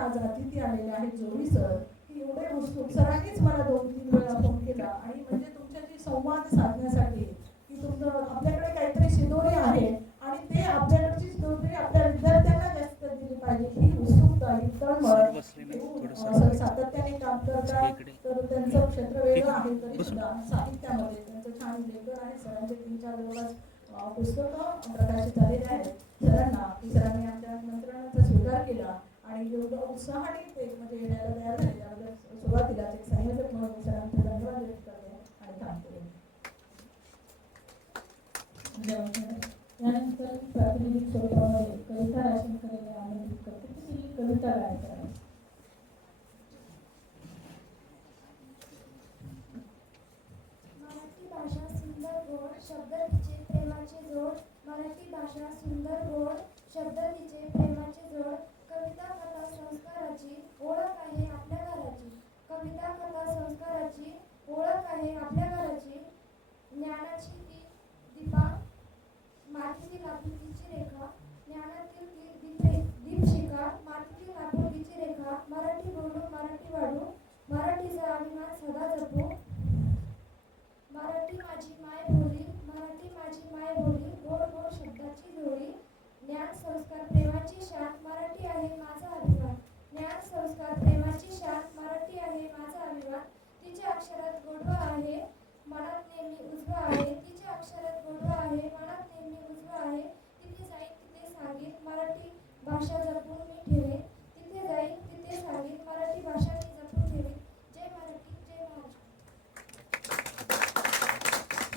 आज अतिथी आलेले आहेत जोडी सर, की एवढे उत्सुक. सरांनीच मला 2-3 वेळा फोन केला आणि म्हणजे तुमच्याशी संवाद साधण्यासाठी की तुमचं आपल्याकडे काहीतरी शिदोरी आहे आणि ते आपल्याकडची शिदोरी आपल्या विद्यार्थ्यांना जास्त दिली पाहिजे ही उत्सुकता ही तळमळ सर सातत्याने काम करतात. तर त्यांचं क्षेत्र वेगळं आहे तरी सुद्धा साहित्यामध्ये त्यांचं छान लेखन आहे. सरांचे 3-4 जवळच पुस्तकं प्रकाशित झालेले आहेत. सरांनी आमच्या निमंत्रणाचा स्वीकार केला आणि एवढं उत्साहाने ते म्हणजे येण्याला तयार झाले त्याबद्दल सुरुवातीलाच एक संयोजक म्हणून मी सरांचे धन्यवाद व्यक्त करते आणि थांबते. यानंतर प्रातिनिधिक स्वरूपामध्ये कविता वाचन करायला आमंत्रित करते की ती कविता गायचा आहे. मराठी भाषा सुंदर गोड शब्द तिचे प्रेमाचे जोड. मराठी भाषा सुंदर गोड शब्द तिचे प्रेमाचे जोड. कविता कथा संस्काराची ओळख आहे आपल्या घराची. कविता कथा संस्काराची ओळख आहे आपल्या घराची. ज्ञानाची ती दीपा मातीतील आपुलकीची रेखा. ज्ञानातील ती दीपशिखा मातीतील आपुलकीची रेखा. मराठी बोलू मराठी वाढू मराठीचा अभिमान सदा जपू. मराठी माझी माय बोली मराठी माझी माय बोली. गोड गोड शब्दाची जोडी. ज्ञान संस्कार प्रेमाची शान मराठी आहे माझा अभिमान. ज्ञान संस्कार प्रेमाची शान मराठी आहे माझा अभिमान. तिच्या अक्षरात गोडवा आहे मनात नेहमी उजवा आहे. तिच्या अक्षरात गोडवा आहे मनात नेहमी उजवा आहे. तिथे जाईन तिथे सांगेन मराठी भाषा जपून मी ठेवेन. तिथे जाईन तिथे सांगेन मराठी भाषा मी जपून ठेवेन. जय मराठी जय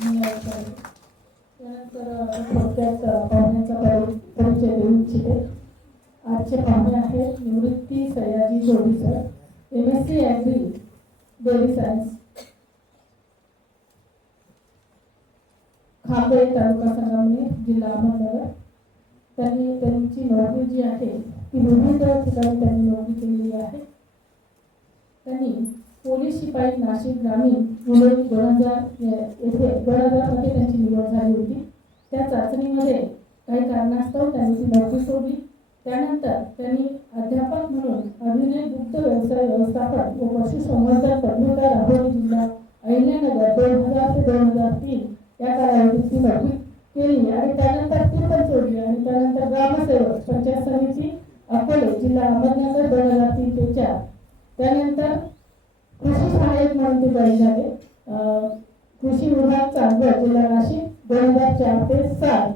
महाराष्ट्र. त्यानंतर थोडक्यात पाहुण्यांचा परिचय देऊ इच्छिते. आजचे पाहुणे आहेत Nivrutti Sayaji Jodi sir, MSc agri dairy science, Khape taluka Sangamner जिल्हा अहमदनगर. त्यांची नोकरी जी आहे ती विविध ठिकाणी त्यांनी नोकरी केलेली आहे. त्यांनी पोलीस शिपाई नाशिक ग्रामीण जुलै 2000 मध्ये त्यांची निवड झाली होती. त्या चाचणीमध्ये काही कारणास्तव त्यांनी ती नोकरी सोडली. त्यानंतर त्यांनी अध्यापक म्हणून अभिनय दुग्ध व्यवसाय व्यवस्थापन व पशुसंवर्धन पदविका राहुरी जिल्हा अहिल्यानगर 2000 ते 2003 या कालावधीत ती नोकरी केली आणि त्यानंतर ती पण सोडली. आणि त्यानंतर ग्रामसेवक पंचायत समिती अकोले जिल्हा अहमदनगर 2003 ते 4. त्यानंतर कृषी सहाय्यक म्हणून ते जॉईन झाले. कृषी विभाग चांदवड जिल्हा नाशिक 2004 ते 7.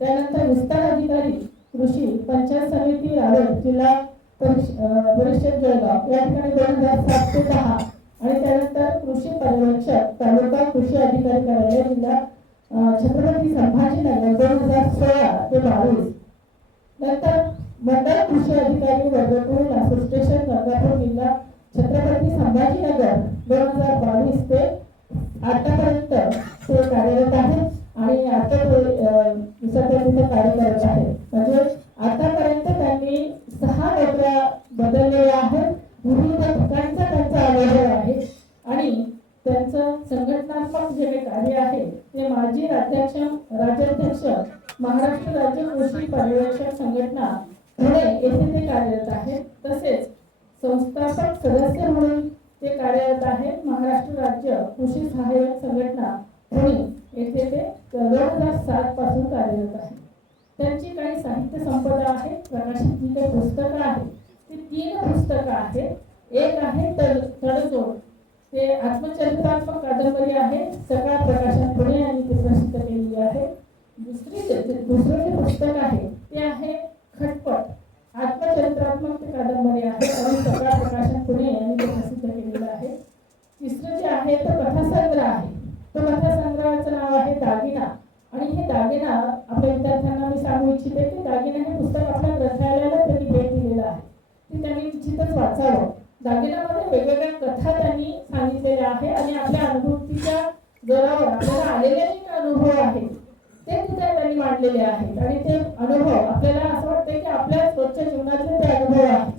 त्यानंतर विस्तार अधिकारी कृषी पंचायत समिती रावेर जिल्हा परिषद जळगाव या ठिकाणी 2007 ते 10. आणि त्यानंतर कृषी पर्यवेक्षक तालुका कृषी अधिकारी कार्यालय जिल्हा छत्रपती संभाजीनगर 2016 ते 22. नंतर मंडळ कृषी अधिकारी वर्गपूर असोसिएशन गंगापूर जिल्हा छत्रपती संभाजीनगर 2022 ते आतापर्यंत ते कार्यरत आहेत आणि आता ते सध्या तिथे कार्य करत आहेत. म्हणजे आतापर्यंत त्यांनी 6 नोकऱ्या बदललेल्या आहेत. विविध ठिकाणचा त्यांचा अनुभव आहे आणि त्यांचं संघटनात्मक जे काही कार्य आहे ते माजी राज्याध्यक्ष महाराष्ट्र राज्य कृषी पर्यवेक्षक संघटना पुणे येथे ते कार्यरत आहेत. तसेच संस्थापक सदस्य म्हणून ते कार्यरत आहेत महाराष्ट्र राज्य कृषी सहाय्यक संघटना पुणे येथे ते 2007 पासून कार्यरत आहेत. त्यांची काही साहित्य संपदा आहे. प्रकाशित जी काही पुस्तकं आहेत ती 3 पुस्तकं आहेत. एक आहे तडजोड, ते आत्मचरित्रात्मक कादंबरी आहे. सकाळ प्रकाशन पुणे यांनी ते प्रसिद्ध केलेली आहे. दुसरं जे पुस्तक आहे ते आहे खटपट, आत्मचरित्रात्मक ते कादंबरी आहे आणि सकाळ प्रकाशन पुणे यांनी ते प्रसिद्ध केलेलं आहे. तिसरं जे आहे ते कथासंग्रह आहे. तो कथासंग्रहाचं नाव आहे दागिना. आणि हे दागिना आपल्या विद्यार्थ्यांना मी सांगू इच्छिते की दागिना हे पुस्तक आपल्या ग्रंथालयाला त्यांनी भेट दिलेलं आहे. ते त्यांनी निश्चितच वाचावं. दागिनामध्ये वेगवेगळ्या कथा त्यांनी सांगितलेल्या आहे आणि आपल्या अनुभूतीच्या जोरावर आपल्याला आलेले जे अनुभव आहेत ते तिथे त्यांनी मांडलेले आहेत आणि ते अनुभव आपल्याला असं वाटतं की आपल्या रोजच्या जीवनातले ते अनुभव आहेत.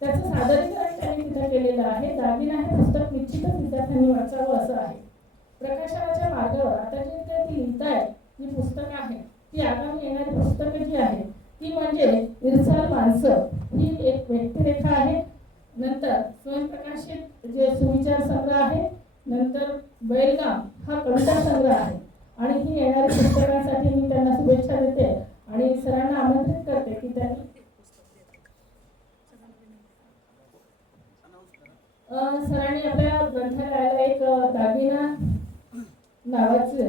त्याचं सादरीकरण त्यांनी तिथे केलेलं आहे. दागिना हे पुस्तक निश्चितच विद्यार्थ्यांनी वाचावं असं आहे. प्रकाशनाच्या मार्गावर आता जे काही ती लिहितायत जी पुस्तकं आहेत ती आगामी येणारी पुस्तकं जी आहेत ती म्हणजे इरसाल माणसं ही एक व्यक्तिरेखा आहे. नंतर स्वयंप्रकाशित जे सुविचार संग्रह आहे, नंतर बैलगाम हा कविता संग्रह आहे. आणि ही येणाऱ्या पुस्तकांसाठी मी त्यांना शुभेच्छा देते आणि सरांना आमंत्रित करते की त्यांनी सरांनी आपल्या ग्रंथालयाला एक दागिना नावाचे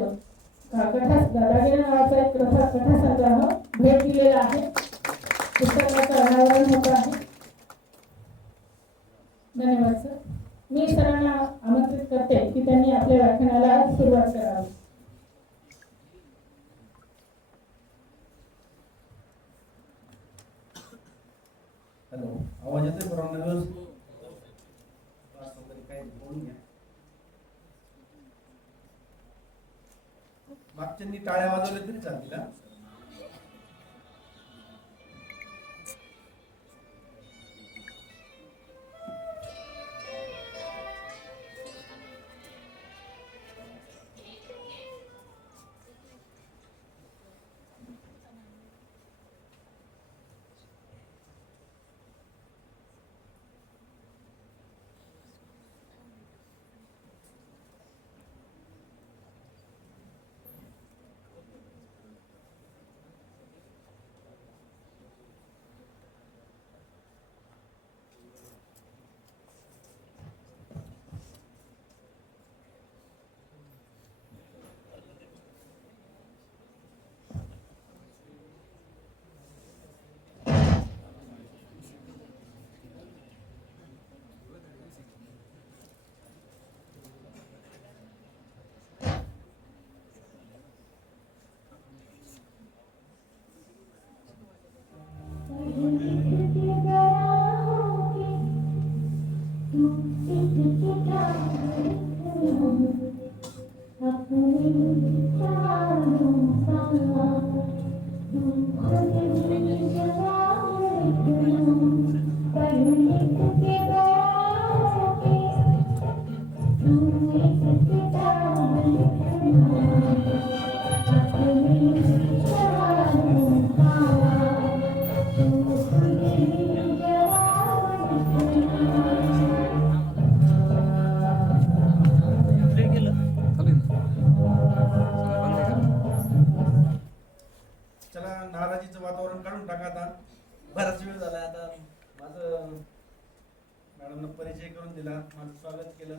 दागिना नावाचा एक कथासंग्रह भेट दिलेला आहे. पुस्तकाचं अनावरण होत आहे. धन्यवाद सर. मी सरांना आमंत्रित करते की त्यांनी आपल्या व्याख्यानाला सुरुवात करावी. हॅलो, आवाज येतोय सर्वांना व्यवस्थित? काही बोलून घ्या. मागच्यांनी टाळ्या वाजवल्या तरी चालतील हा. चला, नाराजीचं वातावरण काढून टाका आता. बराच वेळ झाला. आता माझं मॅडमनं परिचय करून दिला, माझं स्वागत केलं.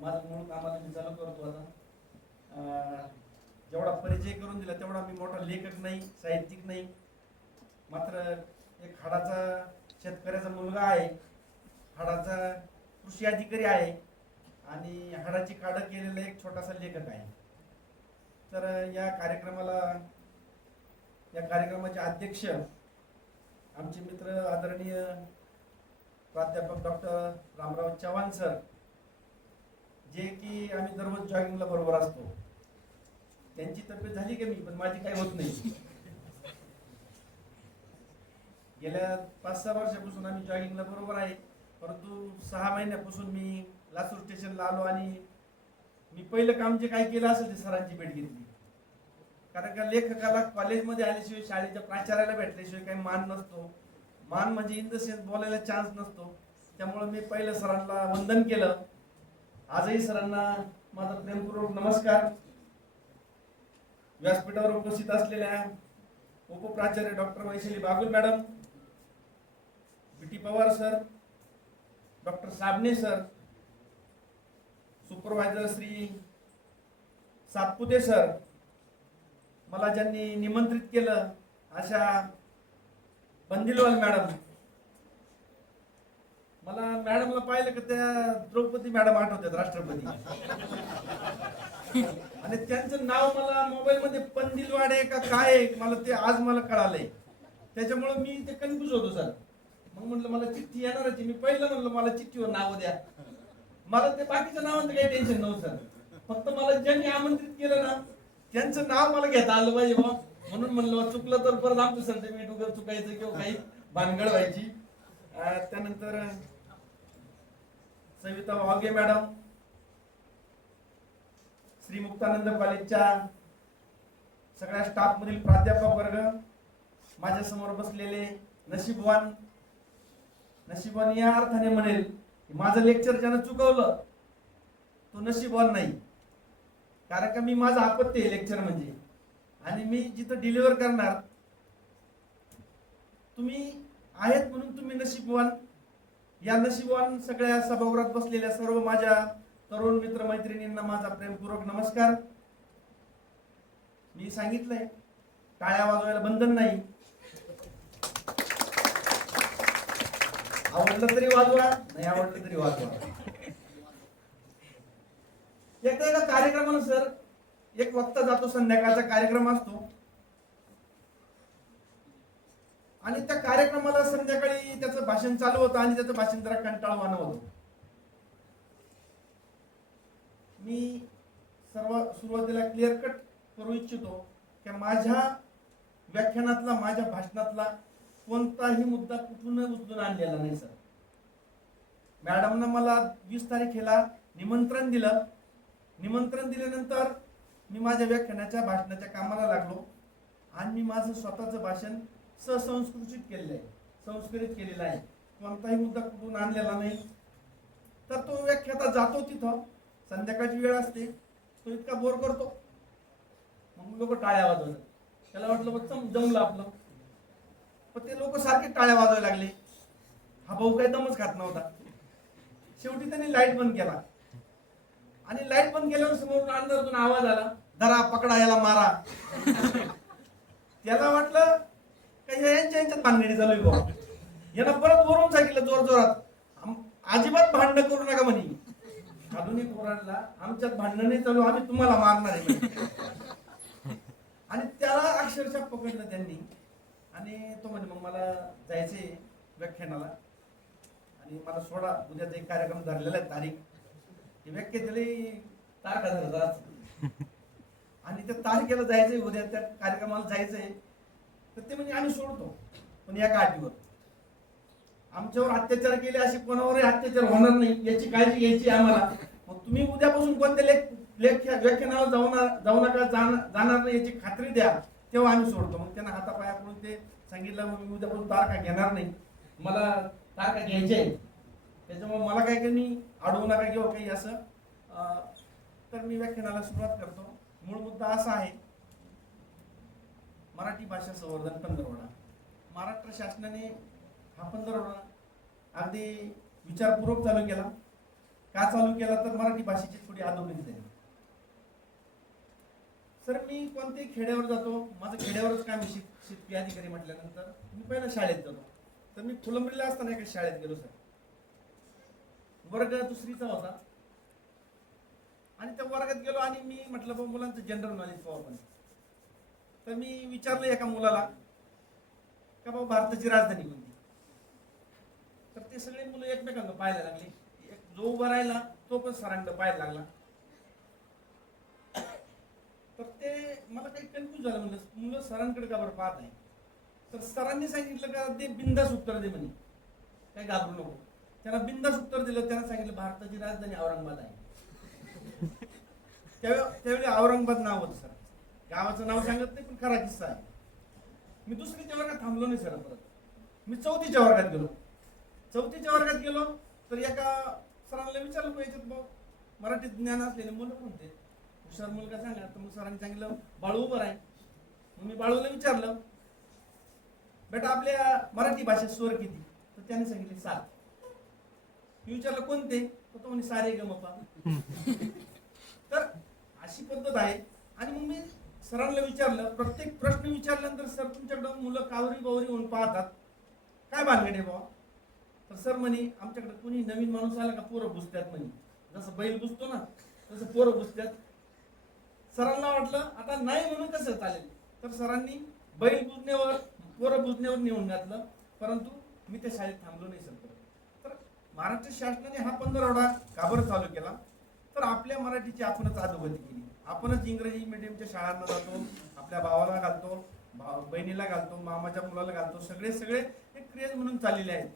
माझं मूळ कामाला मी चालू करतो आता. जेवढा परिचय करून दिला तेवढा मी मोठा लेखक नाही, साहित्यिक नाही, मात्र एक हाडाचा शेतकऱ्याचा मुलगा आहे, हाडाचा कृषी अधिकारी आहे आणि हाडाची काढ केलेला एक छोटासा लेखक आहे. तर या कार्यक्रमाचे अध्यक्ष आमचे मित्र आदरणीय प्राध्यापक डॉक्टर रामराव चव्हाण सर, जे की आम्ही दररोज जॉगिंगला बरोबर असतो. त्यांची तब्येत झाली कमी, पण माझी काही होत नाही. गेल्या 5-6 वर्षापासून आम्ही जॉगिंगला बरोबर आहे, परंतु 6 महिन्यापासून मी लासूर स्टेशनला आलो आणि मी पहिलं काम जे काय केलं असेल ते सरांची भेट घेतली. कारण का लेखकाला कॉलेजमध्ये आल्याशिवाय, शाळेच्या प्राचार्याला भेटल्याशिवाय काही मान नसतो. मान म्हणजे इन द सेन्स बोलायला चान्स नसतो. त्यामुळे मी पहिलं सरांना वंदन केलं. आजही सरांना माझा प्रेमपूर्वक नमस्कार. व्यासपीठावर उपस्थित असलेल्या उपप्राचार्य doctor Vaishali Bagul madam, BT Pawar sir, doctor Sabne sir, supervisor Shri Satpute sir, मला ज्यांनी निमंत्रित केलं अशा बंदिलवाल मॅडम. मला मॅडमला पाहिलं की त्या द्रौपदी मॅडम आठवतात, राष्ट्रपती. आणि त्यांचं नाव मला मोबाईल मध्ये पंदिलवाडे का काय मला ते आज मला कळालंय. त्याच्यामुळे मी ते कन्फ्युज होतो सर. मग म्हटलं मला चिठ्ठी येणारच. मी पहिलं म्हणलं मला चिठ्ठीवर नाव द्या. मला ते बाकीच्या नावांचं काही टेन्शन नव्हतं सर. फक्त मला ज्यांनी आमंत्रित केलं ना त्यांचं नाव मला घेता आलं पाहिजे बा. म्हणून म्हणलं चुकलं तर परत आमचं सर्टिफिकेट वगैरे चुकायचं किंवा काही भानगड व्हायची. त्यानंतर सविता वाघे मॅडम, श्री मुक्तानंद कॉलेजच्या सगळ्या स्टाफ मधील प्राध्यापक वर्ग, माझ्या समोर बसलेले नशीबवान नशिबाने या अर्थाने म्हणेल की माझं लेक्चर ज्यानं चुकवलं तो नशिबवान नाही, कारण का मी माझं आपत्ती आहे लेक्चर म्हणजे, आणि मी जिथं डिलिव्हर करणार तुम्ही आहेत म्हणून तुम्ही नशीबवान. या नशीबवान सगळ्या सभागृहात बसलेल्या सर्व माझ्या तरुण मित्र मैत्रिणींना माझा प्रेमपूर्वक नमस्कार. मी सांगितलंय टाळ्या वाजवायला बंधन नाही, आवडलं तरी वाजवा, नाही आवडलं तरी वाजवा. एका कार्यक्रमाला सर एक वक्ता जातो, संध्याकाळचा कार्यक्रम असतो, आणि त्या कार्यक्रमाला संध्याकाळी त्याचं भाषण चालू होतं आणि त्याचं भाषण जरा कंटाळवाणं होतं. मी सुरुवातीला क्लिअर कट करू इच्छितो की माझ्या व्याख्यानातला, माझ्या भाषणातला कोणताही मुद्दा कुठून उचलून आणलेला नाही सर. मॅडमनं मला 20 तारखेला निमंत्रण दिलं. निमंत्रण दिल्यानंतर मी माझ्या व्याख्यानाच्या भाषणाच्या कामाला लागलो आणि मी माझं स्वतःचं भाषण संस्कृत केलेलं आहे. कोणताही मुद्दा कुठून आणलेला नाही. तर तो व्याख्याता जातो तिथं, संध्याकाळची वेळ असते, तो इतका बोर करतो, मग लोक टाळ्या वाजवतात. त्याला वाटलं बघ जमलं आपलं, पण ते लोक सारखे टाळ्या वाजवायला लागले. हा भाऊ काही दमच खात नव्हता. शेवटी त्यांनी लाईट बंद केला, आणि लाईट बंद केल्यावर समोरून अंधारातून आवाज आला, धरा पकडा याला मारा. त्याला वाटलं काही यांच्यात भानगडी चालू आहे बाबा. यांना परत वरून सांगितलं जोर जोरात, अजिबात भांडण करू नका म्हणे. आधुनिक पोरांना आमच्यात भांडण नाही चालू, आम्ही तुम्हाला मारणार आहे. आणि त्याला अक्षरशः पकडलं त्यांनी, आणि तो म्हणे मग मला जायचंय व्याख्यानाला आणि मला सोडा, उद्याचा एक कार्यक्रम धरलेला आहे तारीख, व्याख्यानाला तारखा धरतात आणि त्या तारखेला जायचंय, उद्या त्या कार्यक्रमाला जायचंय. तर ते म्हणजे आम्ही सोडतो, पण एका अटीवर, आमच्यावर अत्याचार केले असे कोणावरही अत्याचार होणार नाही याची काळजी घ्यायची आम्हाला. मग तुम्ही उद्यापासून कोणत्या व्याख्यानाला जाऊ नका, जाणार नाही याची खात्री द्या, तेव्हा आम्ही सोडतो. मग त्यांना हातापाया पडून ते सांगितलं, मग मी उद्यापासून तारखा घेणार नाही, मला तारखा घ्यायची आहे, त्याच्यामुळे मला काही मी अडवू नका किंवा काही असं. तर मी व्याख्यानाला सुरुवात करतो. मूळ मुद्दा असा आहे, मराठी भाषा संवर्धन पंधरवडा. महाराष्ट्र शासनाने हा पंधरवडा अगदी विचारपूर्वक चालू केला. का चालू केला तर मराठी भाषेची थोडी अधोगती झाली. सर मी कोणत्याही खेड्यावर जातो, माझं खेड्यावरच काम शेतकरी अधिकारी म्हटल्यानंतर मी पहिला शाळेत जातो. तर मी फुलंब्रीला असताना एका शाळेत गेलो सर. वर्ग 2रीचा होता, आणि त्या वर्गात गेलो आणि मी म्हटलं बघ मुलांचं जनरल नॉलेज पाहू आपण. तर मी विचारलं एका मुलाला का बाबा भारताची राजधानी कोणती. तर ते सगळे मुलं एकमेकांना पाहायला लागले. जो उभा राहिला तो पण सरांकडे पाहायला लागला. तर ते मला काही कन्फ्युज झालं, म्हणलं मुलं सरांकडे का बरं पाहत आहे. तर सरांनी सांगितलं का ते बिंदास उत्तर दे म्हणे, काही घाबरू नको. त्यांना बिंदास उत्तर दिलं. त्यांना सांगितलं भारताची राजधानी औरंगाबाद आहे. त्यावेळी औरंगाबाद नाव होतं सर, गावाचं नाव सांगत नाही पण खरा किस्सा आहे. मी 2रीच्या वर्गात थांबलो नाही सर. परत मी 4थीच्या वर्गात गेलो. 4थीच्या वर्गात गेलो तर एका सरांना विचारलं पाहिजे मराठीत ज्ञान असलेले मुलं कोणते, हुशार मुलगा सांगा. तर मग सरांनी सांगितलं बाळू उभं आहे. मग मी बाळूला विचारलं बेटा आपल्या मराठी भाषेत स्वर किती. तर त्याने सांगितले 7. मी विचारलं कोणते, तर तो म्हणे सारे ग म पा. तर अशी पद्धत आहे. आणि मग मी सरांना विचारलं, प्रत्येक प्रश्न विचारल्यानंतर सर तुमच्याकडं मुलं कावरी बावरी होऊन पाहतात, काय भानगड आहे बाबा. तर सर म्हणे आमच्याकडे कोणी नवीन माणूस आला का पोरं बुजतात म्हणे, जसं बैल बुजतो ना तसं पोरं बुजतात. सरांना वाटलं आता नाही म्हणून कसं चालेल. तर सरांनी बैल बुजण्यावर पोरं बुजण्यावर नेऊन घातलं. परंतु मी त्या शाळेत थांबलो नाही सर. तर महाराष्ट्र शासनाने हा पंधरवडा का बरं चालू केला तर आपल्या मराठीची आपणच अधोगती केली. आपणच इंग्रजी मीडियमच्या शाळांना जातो, आपल्या भावाला घालतो, बहिणीला घालतो, मामाच्या मुलाला घालतो, सगळे एक क्रेज म्हणून चाललेले आहेत.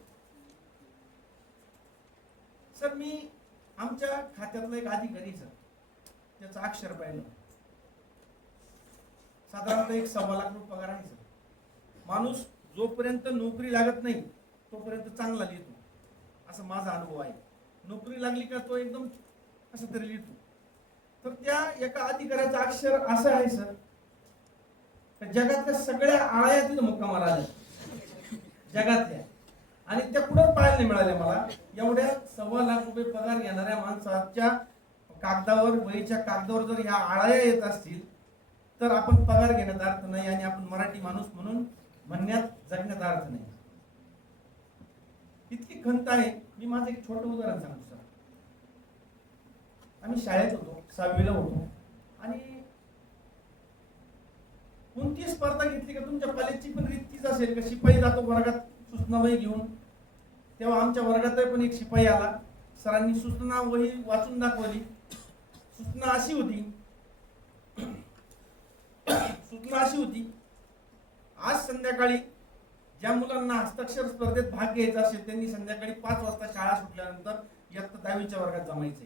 सर मी आमच्या खात्यातला एक अधिकारी सर, त्याचं अक्षर पाहिलं, साधारणतः 1.25 लाख रुपये पगार आहे सर. माणूस जोपर्यंत नोकरी लागत नाही तोपर्यंत चांगला लिहितो. असा माझा अनुभव आहे. नोकरी लागली का तो एकदम असं तरी लिहितो. तर त्या एका अधिकाऱ्याचं अक्षर असं आहे सर, जगातल्या सगळ्या आळ्या तिथं मुक्कामाला आल्या जगातल्या, आणि त्या कुठं पाहायला नाही मिळाल्या मला. एवढ्या 1.25 लाख रुपये पगार घेणाऱ्या माणसाच्या कागदावर, वहीच्या कागदावर जर ह्या आळ्या येत असतील तर आपण पगार घेण्यात अर्थ नाही आणि आपण मराठी माणूस म्हणून म्हणण्यात जगण्यात अर्थ नाही. इतकी खंत आहे. मी माझं एक छोटं उदाहरण सांगतो सर. आम्ही शाळेत होतो, 6वीला होतो, आणि कोणती स्पर्धा घेतली का तुमच्या कॉलेजची पण रीत तीच असेल का शिपाई जातो वर्गात सूचनावही घेऊन. तेव्हा आमच्या वर्गात पण एक शिपाई आला. सरांनी सूचना वही वाचून दाखवली. सूचना अशी होती, आज संध्याकाळी ज्या मुलांना हस्ताक्षर स्पर्धेत भाग घ्यायचा असेल त्यांनी संध्याकाळी 5 वाजता शाळा सुटल्यानंतर इयत्ता 10वीच्या वर्गात जमायचे.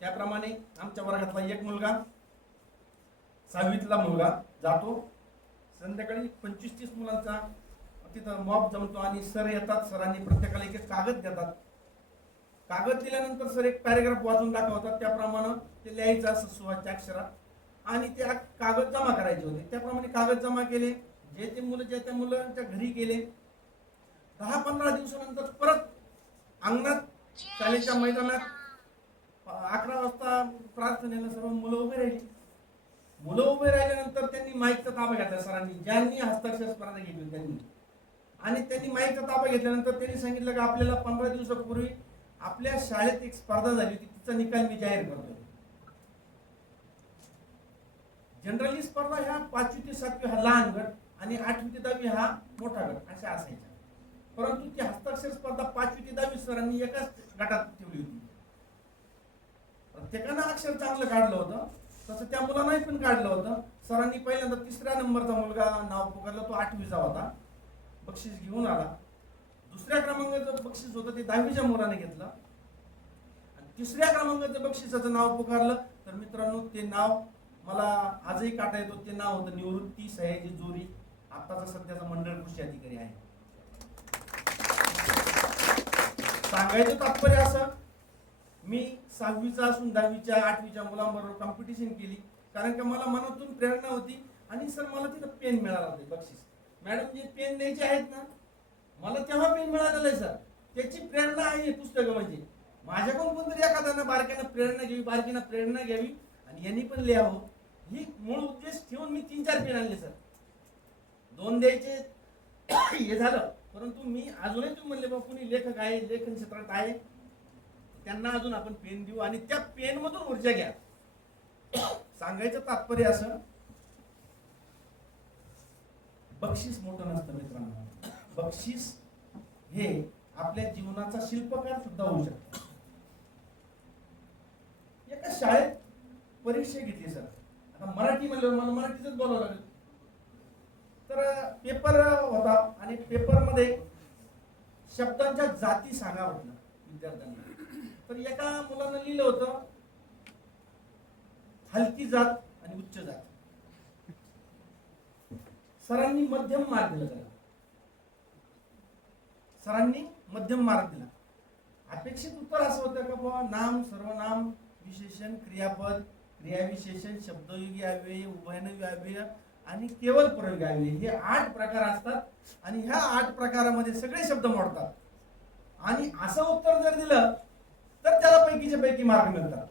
त्याप्रमाणे आमच्या वर्गातला एक मुलगा, 6वीतला मुलगा जातो. संध्याकाळी 25-30 मुलांचा तिथं मॉब जमतो आणि सर येतात. सरांनी प्रत्येकाला एक कागद देतात. कागद दिल्यानंतर सर एक पॅरेग्राफ वाचून दाखवतात. त्याप्रमाणे ते लिहायचं असं सुवाच्या अक्षरात आणि ते कागद जमा करायचे होते. त्याप्रमाणे कागद जमा केले. जे ते मुलं ज्या त्या मुलांच्या घरी गेले. 10-15 दिवसानंतर परत अंगणात शाळेच्या मैदानात 11 वाजता प्रार्थनेला सर्व मुलं उभे राहिली. मुलं उभे राहिल्यानंतर त्यांनी माईकचा ताबा घेतला सरांनी, ज्यांनी हस्ताक्षर स्पर्धा घेतली त्यांनी. आणि त्यांनी माईकचा ताबा घेतल्यानंतर त्यांनी सांगितलं की आपल्याला 15 दिवसापूर्वी आपल्या शाळेत एक स्पर्धा झाली होती, तिचा निकाल मी जाहीर करतोय. जनरली स्पर्धा ह्या 5वी ते 7वी हा लहान गट आणि 8वी ते 10वी हा मोठा गट अशा असायच्या. परंतु ती हस्ताक्षर स्पर्धा 5वी ते 10वी सरांनी एकाच गटात ठेवली होती. प्रत्येकानं अक्षर चांगलं काढलं होतं, तसं त्या मुलांनाही पण काढलं होतं. सरांनी पहिल्यांदा 3ऱ्या नंबरचा मुलगा नाव पुकारलं, तो 8वीचा होता, बक्षीस घेऊन आला. 2ऱ्या क्रमांकाचं बक्षीस होतं ते 10वीच्या मुलाने घेतलं. आणि 3ऱ्या क्रमांकाचं बक्षिसाचं नाव पुकारलं तर मित्रांनो ते नाव मला आजही काढता येतो. ते नाव होतं निवृत्ती सयाजी जोरी, आताचा सध्याचा मंडळ कृषी अधिकारी आहे. सांगायचं तात्पर्य असं, मी 6वीचा असून 10वीच्या 8वीच्या मुलांबरोबर कॉम्पिटिशन केली, कारण का मला मनातून प्रेरणा होती. आणि सर मला तिथं पेन मिळाला होते बक्षीस. मॅडम जे पेन द्यायचे आहेत ना, मला तेव्हा पेन मिळालेलं आहे सर. त्याची प्रेरणा आहे पुस्तकं. म्हणजे माझ्याकडून कोणतरी एखाद्यानं बारक्यानं प्रेरणा घ्यावी आणि यांनी पण लिहावं, ही मूळ उद्देश ठेवून मी 3-4 पेन आणले सर. 2 द्यायचे हे झालं, परंतु मी अजूनही तुम्ही म्हणले बा कुणी लेखक आहे, लेखन क्षेत्रात आहे, त्यांना अजून आपण पेन देऊ आणि त्या पेन मधून ऊर्जा घ्या. सांगायचं तात्पर्य असं, बक्षीस मोठं नसतं मित्रांनो. बक्षीस हे आपल्या जीवनाचा शिल्पकार सुद्धा होऊ शकतो. एका शाळेत परीक्षा घेतली सर. आता मराठी म्हणल्यावर मला मराठीतच बोलावं लागेल. तर पेपर होता आणि पेपरमध्ये शब्दांच्या जाती सांगा म्हटलं विद्यार्थ्यांना. तर एका मुलानं लिहिलं होतं हलकी जात आणि उच्च जात. सरांनी मध्यम मार्क दिला त्याला. अपेक्षित उत्तर असं होतं का बाबा नाम, सर्वनाम, विशेषण, क्रियापद, क्रियाविशेषण, शब्दयोगी अव्यय, उभयनवी अव्यय आणि केवळ प्रयोगी अव्यय, हे 8 प्रकार असतात. आणि ह्या 8 प्रकारामध्ये सगळे शब्द मोडतात. आणि असं उत्तर जर दिलं तर त्याला पैकीच्या पैकी मार्क मिळतात.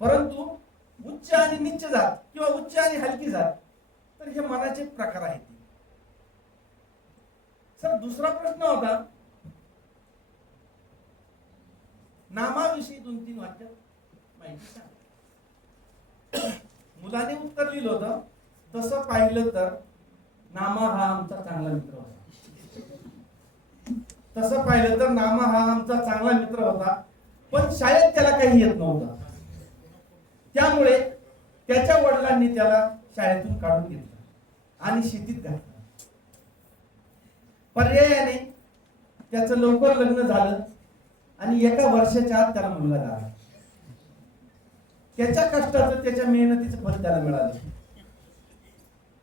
परंतु उच्च आणि नीच जात किंवा उच्च आणि हलकी जात, तर हे मनाचे प्रकार आहेत. सर दुसरा प्रश्न होता नामाविषयी 2-3 वाक्य माहिती सांग. मुलाने उत्तर लिहिलं होतं, तसं पाहिलं तर नामा हा आमचा चांगला मित्र होता. तसं पाहिलं तर नामा हा आमचा चांगला मित्र होता, पण शाळेत त्याला काही येत नव्हतं. त्यामुळे त्याच्या वडिलांनी त्याला शाळेतून काढून घेतलं आणि शेतीत घातलं. पर्यायाने त्याचं लवकर लग्न झालं आणि एका वर्षाच्या आत त्याला मुलगा झाला. त्याच्या कष्टाचं, त्याच्या मेहनतीचं फल त्याला मिळालं.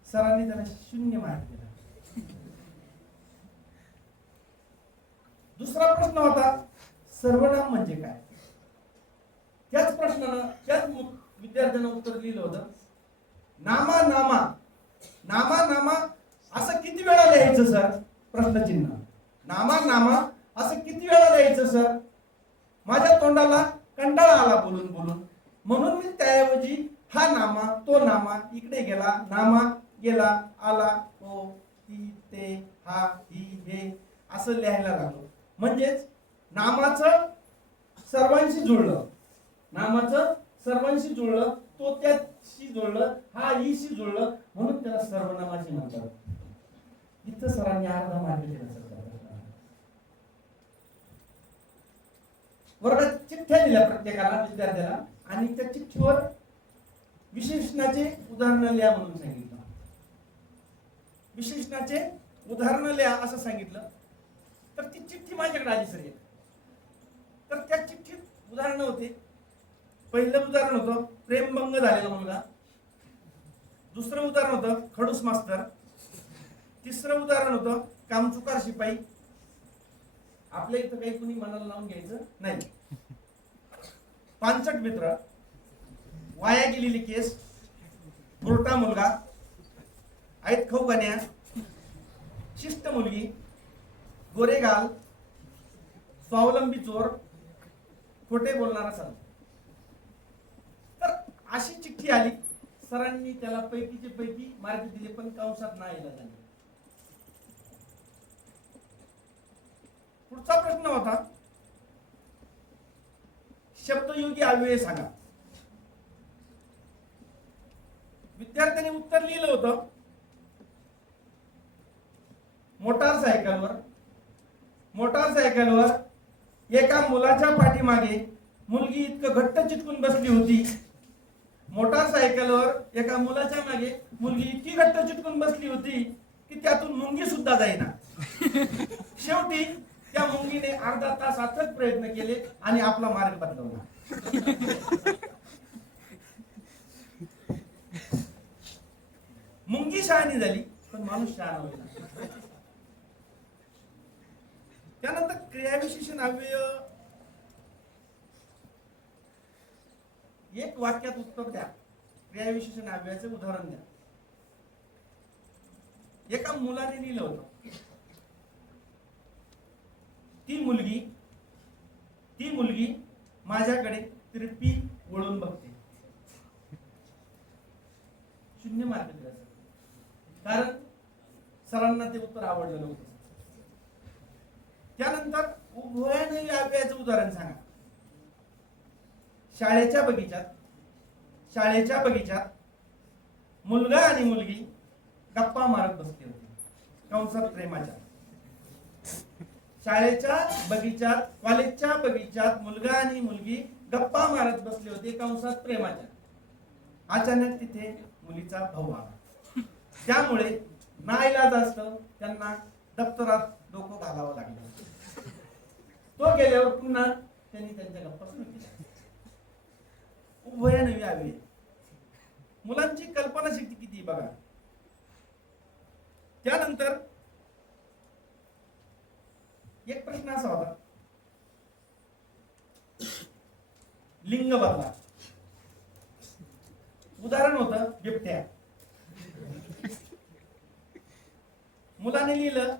सरांनी त्याला 0 मार्क दिला. दुसरा प्रश्न होता सर्वनाम म्हणजे काय. त्याच प्रश्नानं त्याच विद्यार्थ्यांना उत्तर लिहिलं होतं. नामा नामा नामा नामा असं किती वेळा लिहायचं सर. प्रश्नचिन्ह. नामा नामा असं किती वेळा लिहायचं सर. माझ्या तोंडाला कंटाळा आला बोलून बोलून, म्हणून मी त्याऐवजी हा नामा तो नामा इकडे गेला नामा गेला आला तो ती ते हा ही हे असं लिहायला लागलो. म्हणजेच नामाचं सर्वांशी जुळलं, नामाचं सर्वांशी जुळलं, तो त्याशी जुळलं, हा हीशी जुळलं, म्हणून त्याला सर्वनामाची म्हणतात. इथं सरांनी अर्धा मार्ग दिला सर. वर्गात चिठ्ठ्या दिल्या प्रत्येकाला विद्यार्थ्याला आणि त्या चिठ्ठीवर विशेषणाचे उदाहरण लिहा म्हणून सांगितलं. विशेषणाचे उदाहरण लिहा असं सांगितलं. तर ती चिठ्ठी माझ्याकडे आली सर. तर त्या चिठ्ठीत उदाहरण होते. पहिलं उदाहरण होतं प्रेमभंग झालेला मुलगा. दुसरं उदाहरण होतं खडूस मास्तर. तिसरं उदाहरण होतं कामचुकार शिपाई. आपल्या इथं काही कुणी मनाला लावून घ्यायचं नाही. पांचट मित्र, वाया गेलेली केस, बुरटा मुलगा, ऐत खाऊ गाण्या, शिष्ट मुलगी, गोरेगाल, स्वावलंबी चोर, खोटे बोलणारा संत. तर अशी चिठ्ठी आली. सरांनी त्याला पैकीचे पैकी मार्क दिले, पण कंसात नाही आला त्यांनी. पुढचा प्रश्न होता शब्दयोगी अव्यय सांगा. विद्यार्थ्यांनी उत्तर लिहिलं होतं मोटारसायकलवर एका मुलाच्या पाठीमागे मुलगी इतकं घट्ट चिटकून बसली होती. मोटारसायकलवर एका मुलाच्या मागे मुलगी इतकी घट्ट चिटकून बसली होती की त्यातून मुंगी सुद्धा जाईना. शेवटी त्या मुंगीने अर्धा तास अथक प्रयत्न केले आणि आपला मार्ग बदलवला. मुंगी शहाणी झाली पण माणूस शहाणा होईल. त्यानंतर क्रियाविशेषण अव्यय एक वाक्यात उत्तर द्या. क्रियाविशेषण अव्ययाचे उदाहरण द्या. एका मुलाने लिहिलं होतं ती मुलगी माझ्याकडे तिरपी वळून बघते. 0 मार्क दिला सर. कारण सरांना ते उत्तर आवडलं नव्हतं. त्यानंतर उभयनवी अव्ययाचं उदाहरण सांगा. शाळेच्या बगीचात मुलगा आणि मुलगी गप्पा मारत बसले होते. कंसात प्रेमाच्या. शाळेच्या बगीचात कॉलेजच्या बगीचात मुलगा आणि मुलगी गप्पा मारत बसले होते. कंसात प्रेमाच्या. अचानक तिथे मुलीचा भाऊ आला. त्यामुळे नाईलाजास्तव त्यांना दप्तरात डोकं घालावं लागलं. तो गेल्यावर पुन्हा त्यांनी त्यांच्या गप्पा सुरू केल्या. उभयनवी अव्यय. मुलांची कल्पना शक्ती किती बघा. त्यानंतर एक प्रश्न असा होता लिंग बदला. उदाहरण होतं बिबट्या. मुलाने लिहिलं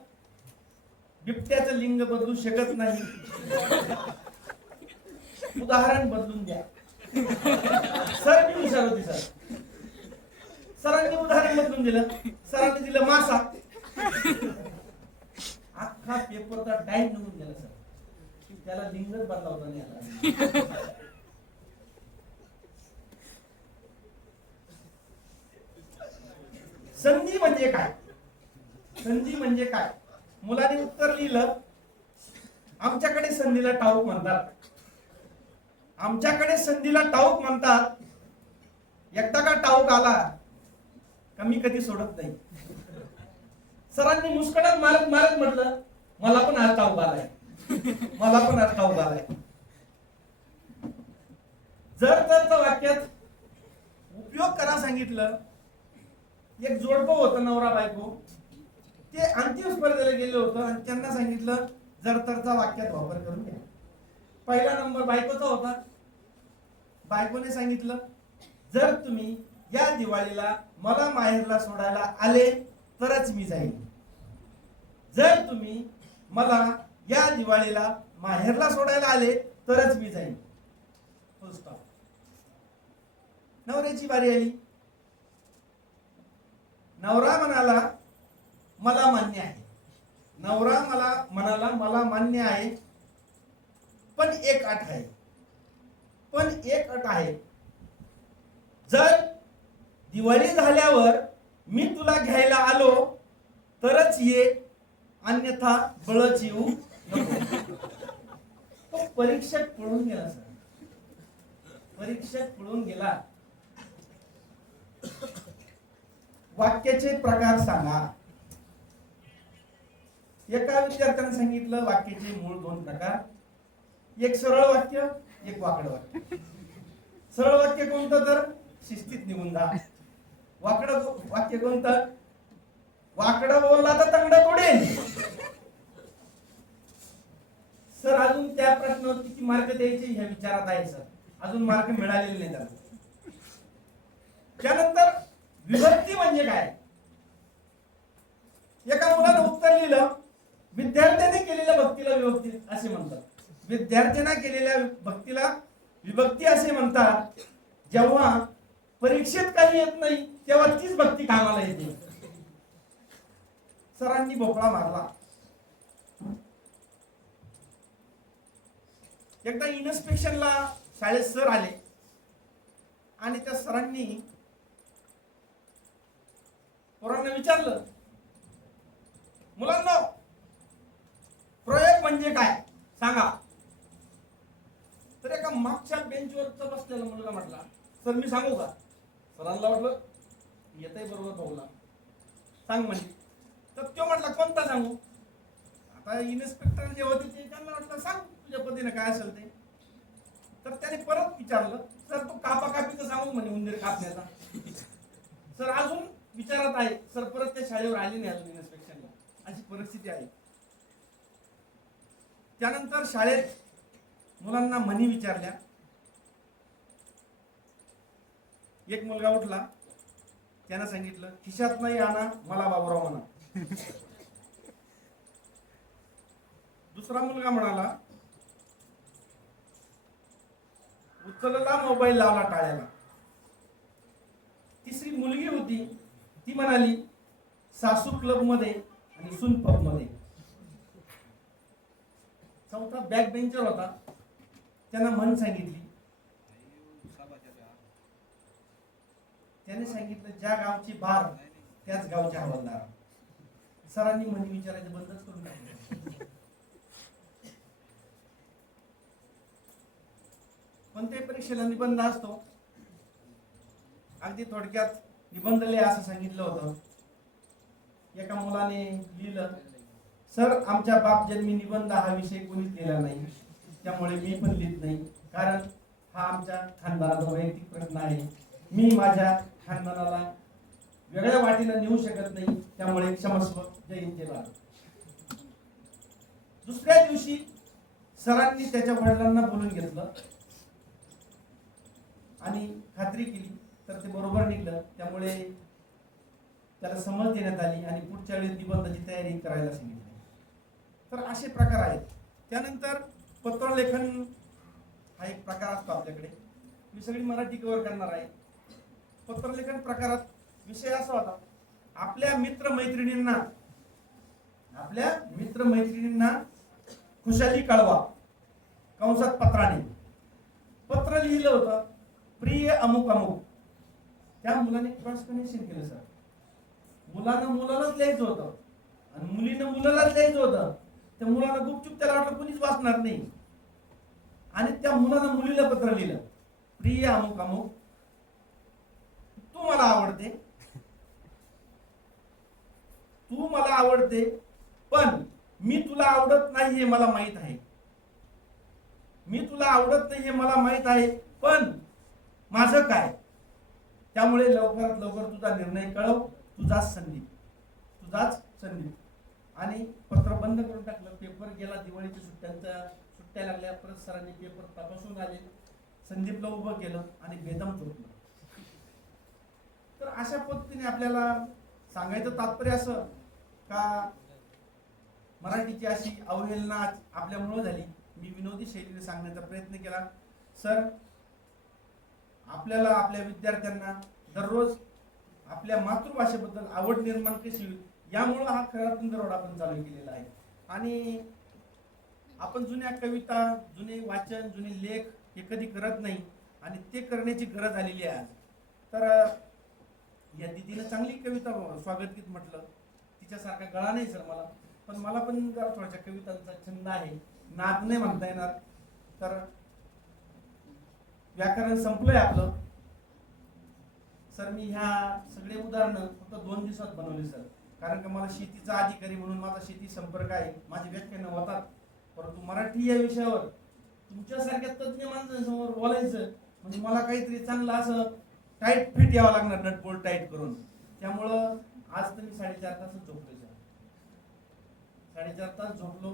बिबट्याचं लिंग बदलू शकत नाही. उदाहरण बदलून द्या. सर मी हुशार होती सर. सरांनी उदाहरण बदलून दिलं. सरांनी दिलं मासा. अख्खा पेपरचा टाइम निघून गेला सर. त्याला लिंगच बदलावता नाही आला. संधी म्हणजे काय. संधी म्हणजे काय. मुलाने उत्तर लिहिलं आमच्याकडे संधीला टाऊक म्हणतात. आमच्याकडे संधीला टाऊक म्हणतात. एकदा का टाऊक आला कमी कधी सोडत नाही. सरांनी मुस्कटात मारत मारत म्हटलं मला पण आज टाऊक आलाय. मला पण आज टाऊक आलाय. जर तर वाक्यात उपयोग करा सांगितलं. एक जोडपं होतं नवरा बायको. ते अंतिम स्पर्धेला गेलं होतं आणि त्यांना सांगितलं जरतरचा वाक्यात वापर करून घ्या. पहिला नंबर बायकोचा होता. बायकोने सांगितलं, जर तुम्ही या दिवाळीला मला माहेरला सोडायला आले तरच मी जाईल. जर तुम्ही मला या दिवाळीला माहेरला सोडायला आले तरच मी जाईल. फुल स्टॉप. नवऱ्याची बारी आली. नवरा म्हणाला मला मान्य आहे. नवरा म्हणाला मला मान्य आहे, पण एक अट आहे. जर दिवाळी झाल्यावर मी तुला घ्यायला आलो तरच ये, अन्यथा बळच येऊ नको. तो परीक्षक पळून गेला सर. परीक्षक पळून गेला. वाक्याचे प्रकार सांगा. एका विद्यार्थ्याने सांगितलं वाक्याचे मूळ 2 प्रकार. एक सरळ वाक्य, एक वाकड वाक्य. सरळ वाक्य कोणतं तर शिस्तीत निघून जा. वाकड वाक्य कोणतं? वाकड बोलला तर तंगड तोडेल. सर अजून त्या प्रश्नावर किती मार्क द्यायचे ह्या विचारात आहे सर. अजून मार्क मिळालेले नाही त्याला. त्यानंतर विभक्ती म्हणजे काय? एका मुलानं उत्तर लिहिलं, विद्यार्थ्याने केलेल्या भक्तीला विभक्ती असे म्हणतात. विद्यार्थ्यांना केलेल्या भक्तीला विभक्ती असे म्हणतात. जेव्हा परीक्षेत काही येत नाही तेव्हा तीच भक्ती कामाला येते. सरांनी भोपळा मारला. एकदा इन्स्पेक्शनला शाळेत सर आले आणि त्या सरांनी पोरांना विचारलं, मुलांना प्रयोग म्हणजे काय सांगा. तर एका मागच्या बेंचवरचा बसलेला मुलगा म्हटला, सर मी सांगू का? सरांना वाटलं येतंय बरोबर भाऊला, सांग म्हणजे. तर तो म्हटला कोणता सांगू? आता इन्स्पेक्टर जे होते ते त्यांना वाटलं सांग तुझ्या पद्धतीने काय असेल ते. तर त्याने परत विचारलं, सर तू कापाकापीचं सांगू म्हणे, उंदीर कापण्याचा. सर अजून विचारत आहे. सर परत त्या शाळेवर आले नाही अजून इन्स्पेक्शनला. अशी परिस्थिती आहे. त्यानंतर शाळेत मुलांना म्हणी विचारल्या. एक मुलगा उठला, त्यानं सांगितलं खिशात नाही आणा मला बाबूराव म्हणा. दुसरा मुलगा म्हणाला उचलला मोबाईल लावला टाळ्याला. तिसरी मुलगी होती ती म्हणाली सासू क्लब मध्ये आणि सून पब मध्ये. चौथा बॅक बेंचर होता, त्यांना म्हण सांगितली. त्याने सांगितलं ज्या गावची बार त्याच गावचे हवालदार. सरांनी म्हणी विचारायचं बंदच करून टाकलं. कोणत्याही परीक्षेला निबंध असतो. अगदी थोडक्यात निबंध लिहा असं सांगितलं होतं. एका मुलाने लिहिलं, सर आमच्या बाप जन्मी निबंध हा विषय कोणीच लिहिला नाही, त्यामुळे मी पण लिहित नाही, कारण हा आमच्या खानदानाचा वैयक्तिक प्रश्न आहे. मी माझ्या खानदानाला वेगळ्या वाटेला नेऊ शकत नाही, त्यामुळे क्षमस्व. जय हिंद जय भारत. दुसऱ्या दिवशी सरांनी त्याच्या वडिलांना बोलून घेतलं आणि खात्री केली तर ते बरोबर निघलं. त्यामुळे त्याला समज देण्यात आली आणि पुढच्या वेळेस निबंधाची तयारी करायला सांगितली. तर असे प्रकार आहेत. त्यानंतर पत्रलेखन हा एक प्रकार असतो आपल्याकडे. मी सगळी मराठी कव्हर करणार आहे. पत्रलेखन प्रकारात विषय असा होता, आपल्या मित्रमैत्रिणींना खुशाली कळवा, कंसात पत्राने. पत्र लिहिलं होतं प्रिय अमुक अमुक. त्या मुलाने क्रॉस कनेक्शन केलं सर. मुलानं मुलालाच लिहायचं होतं आणि मुलीनं मुलालाच लिहायचं होतं. त्या मुलानं गुपचूप त्याला वाटलं कोणीच वाचणार नाही आणि त्या मुलानं मुलीला पत्र लिहिलं, प्रिय अमुक अमुक, तू मला आवडते पण मी तुला आवडत नाही हे मला माहित आहे. पण माझं काय? त्यामुळे लवकरात लवकर तुझा निर्णय कळव. तुझाच संदीप. आणि पत्र बंद करून टाकलं. पेपर गेला, दिवाळीच्या सुट्ट्या लागल्या. परत सरांनी पेपर तपासून आले, संदीपला उभं केलं आणि बेदम झोपलं. तर अशा पद्धतीने आपल्याला सांगायचं तात्पर्य असं का मराठीची अशी अवहेलना आपल्यामुळे झाली. मी विनोदी शैलीने सांगण्याचा प्रयत्न केला. सर, आपल्याला आपल्या विद्यार्थ्यांना दररोज आपल्या मातृभाषेबद्दल आवड निर्माण कशी होईल यामुळं हा खरा दरोडा आपण चालू केलेला आहे. आणि आपण जुन्या कविता, जुने वाचन, जुने लेख हे कधी करत नाही आणि ते करण्याची गरज आलेली आहे आज. तर या दिदीनं चांगली कविता स्वागत गीत म्हटलं, तिच्यासारखा गळा नाही सर मला, पण मला पण जरा थोड्याशा कवितांचा छंद आहे. नाद नाही म्हणता येणार. तर व्याकरण संपलंय आपलं. सर, मी ह्या सगळे उदाहरणं फक्त 2 दिवसात बनवले सर, कारण का मला शेतीचा अधिकारी म्हणून माझा शेती संपर्क आहे, माझे व्याख्यानं होतात. परंतु मराठी या विषयावर तुमच्यासारख्या तज्ज्ञ माणसांसमोर बोलायचं म्हणजे मला काहीतरी चांगलं असं टाईट फिट यावं लागणार, नटबोल्ट टाईट करून. त्यामुळं आज तर मी 4.5 तासच झोपलोय सर. 4.5 तास झोपलो.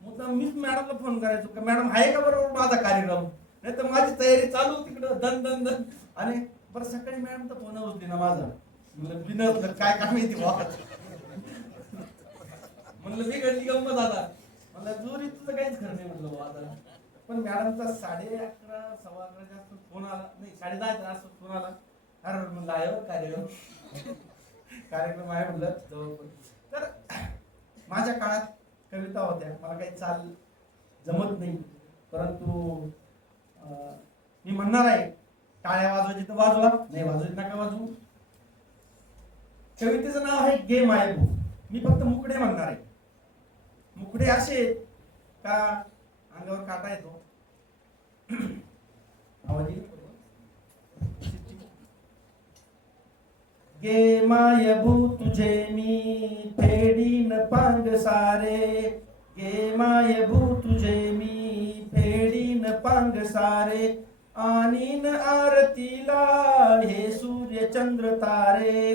मुद्दाम मीच मॅडमला फोन करायचो का मॅडम आहे का बरोबर माझा कार्यक्रम, नाही तर माझी तयारी चालू तिकडं दन दन दन. आणि बरं सकाळी मॅडम तर फोन उचली ना माझा, म्हणलं बिनतलं काय काय माहिती वाटत, म्हणलं मी घडली गंमत आता, म्हणलं जोरी तुझं काहीच खरं नाही म्हटलं आता. पण मॅडमचा 11:30 11:15 जास्त फोन आला नाही, 10:30 जास्त फोन आला. अरे म्हणलं आहे कार्यक्रम आहे म्हणलं जवळ. तर माझ्या काळात कविता होत्या, मला काही चाल जमत नाही, परंतु मी म्हणणार आहे टाळ्या वाजवायची तर वाजवा, नाही वाजवायची नका वाजवू. कवितेचं नाव आहे गे मायबू. मी फक्त मुकडे म्हणणार आहे. मुकडे असे का अंगावर काटा येतो. आवाज येईल? गे मायबू तुझे मी फेडीन पांग सारे, गे मायबू तुझे मी फेडीन पांग सारे, आणीन आरतीला हे सूर्य चंद्र तारे,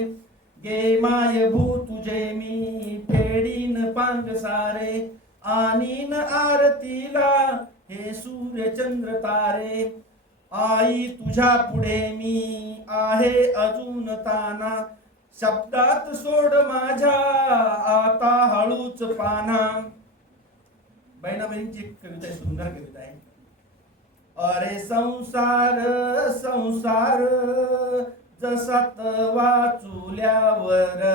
गे मायबू तुझे मी फेडीन पांग सारे, आणीन आरतीला हे सूर्य चंद्र तारे, आई तुझ्या पुढे मी आहे अजून ताना, शब्दात सोड माझ्या आता हळूच पाना. बहिणाबाईंची एक कविता आहे, सुंदर कविता आहे. अरे संसार संसार जसा तवा चुल्यावर,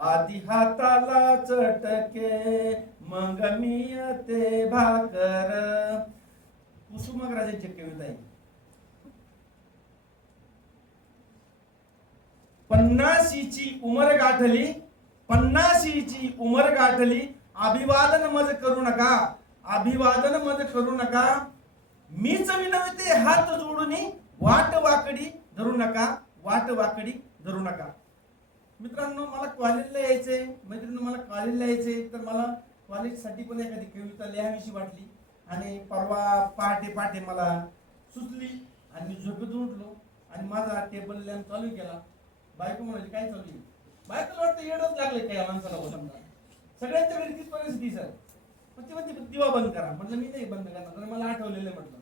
आधी हाताला चटके मग मी ते भाकर. कुसुमाग्रजांची कविता आहे. 50ची उमर गाठली, 50ची उमर गाठली, अभिवादन मज करू नका, अभिवादन मज करू नका, मीच विनवते हात जोडून, वाट वाकडी धरू नका, वाट वाकडी धरू नका. मित्रांनो, मला कॉलेजला यायचंय, मैत्रिणी मला कॉलेजला यायचंय, तर मला कॉलेजसाठी पण एखादी कविता लिहावीशी वाटली. आणि परवा पहाटे मला सुचली आणि मी झोपेतून उठलो आणि माझा टेबल लॅम्प चालू केला. बायको म्हणाली काय चालू आहे? बायकोला वाटतं येडच लागले काय या माणसाला समजा. सगळ्यांच्या घरी तीच परिस्थिती सर. मग ते म्हणते दिवा बंद करा. म्हटलं मी नाही बंद करणार, तर मला आठवलेलं म्हटलं.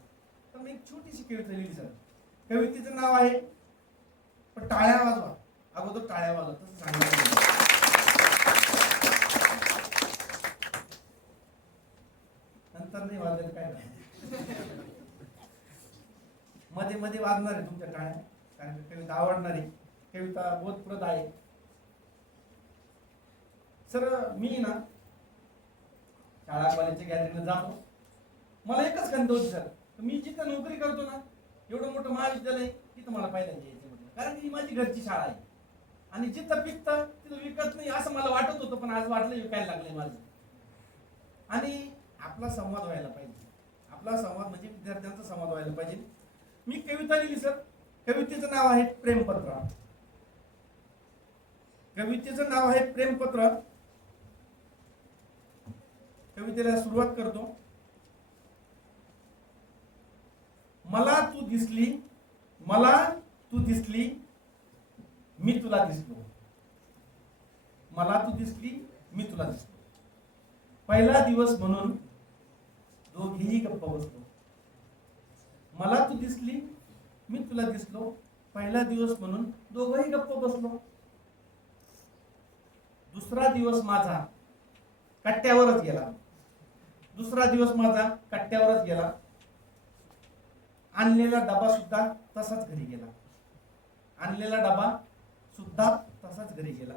तर मी एक छोटीशी कविता लिहिली सर. कवितेचं नाव आहे पण टाळ्या वाजवा. अगोदर टाळ्या वाजवा तसं सांगितलं. नंतर नाही वाजले काय मध्ये मध्ये वाजणार आहे तुमच्या टाळ्या, कारण कविता आवडणार आहे, कविता बोधप्रद आहे. सर मी ना शाळा कॉलेजच्या गॅदरिंगला जातो. मला एकच खंत होती सर, मी जिथं नोकरी करतो ना, एवढं मोठं महाविद्यालय, तिथं मला पहिल्यांदा यायचं म्हटलं, कारण की माझी घरची शाळा आहे आणि जिथं पिकतं तिथं विकत नाही असं मला वाटत होतं, पण आज वाटलं विकायला लागलंय माझं. आणि आपला संवाद व्हायला पाहिजे. आपला संवाद म्हणजे विद्यार्थ्यांचा संवाद व्हायला पाहिजे. मी कविता लिहिली सर. कवितेचं नाव आहे प्रेमपत्र. कवितेचं नाव आहे प्रेमपत्र. कवितेला सुरुवात करतो. मला तू दिसली, मला तू दिसली, मी तुला दिसलो. मला तू दिसली, मी तुला दिसलो. पहिला दिवस म्हणून दोघेही गप्प बसलो. मला तू दिसली, मी तुला दिसलो. पहिला दिवस म्हणून दोघंही गप्प बसलो. दुसरा दिवस माझा कट्ट्यावरच गेला. दुसरा दिवस माझा कट्ट्यावरच गेला. आणलेला डबा सुद्धा तसाच घरी गेला. आणलेला डबा सुद्धा तसाच घरी गेला.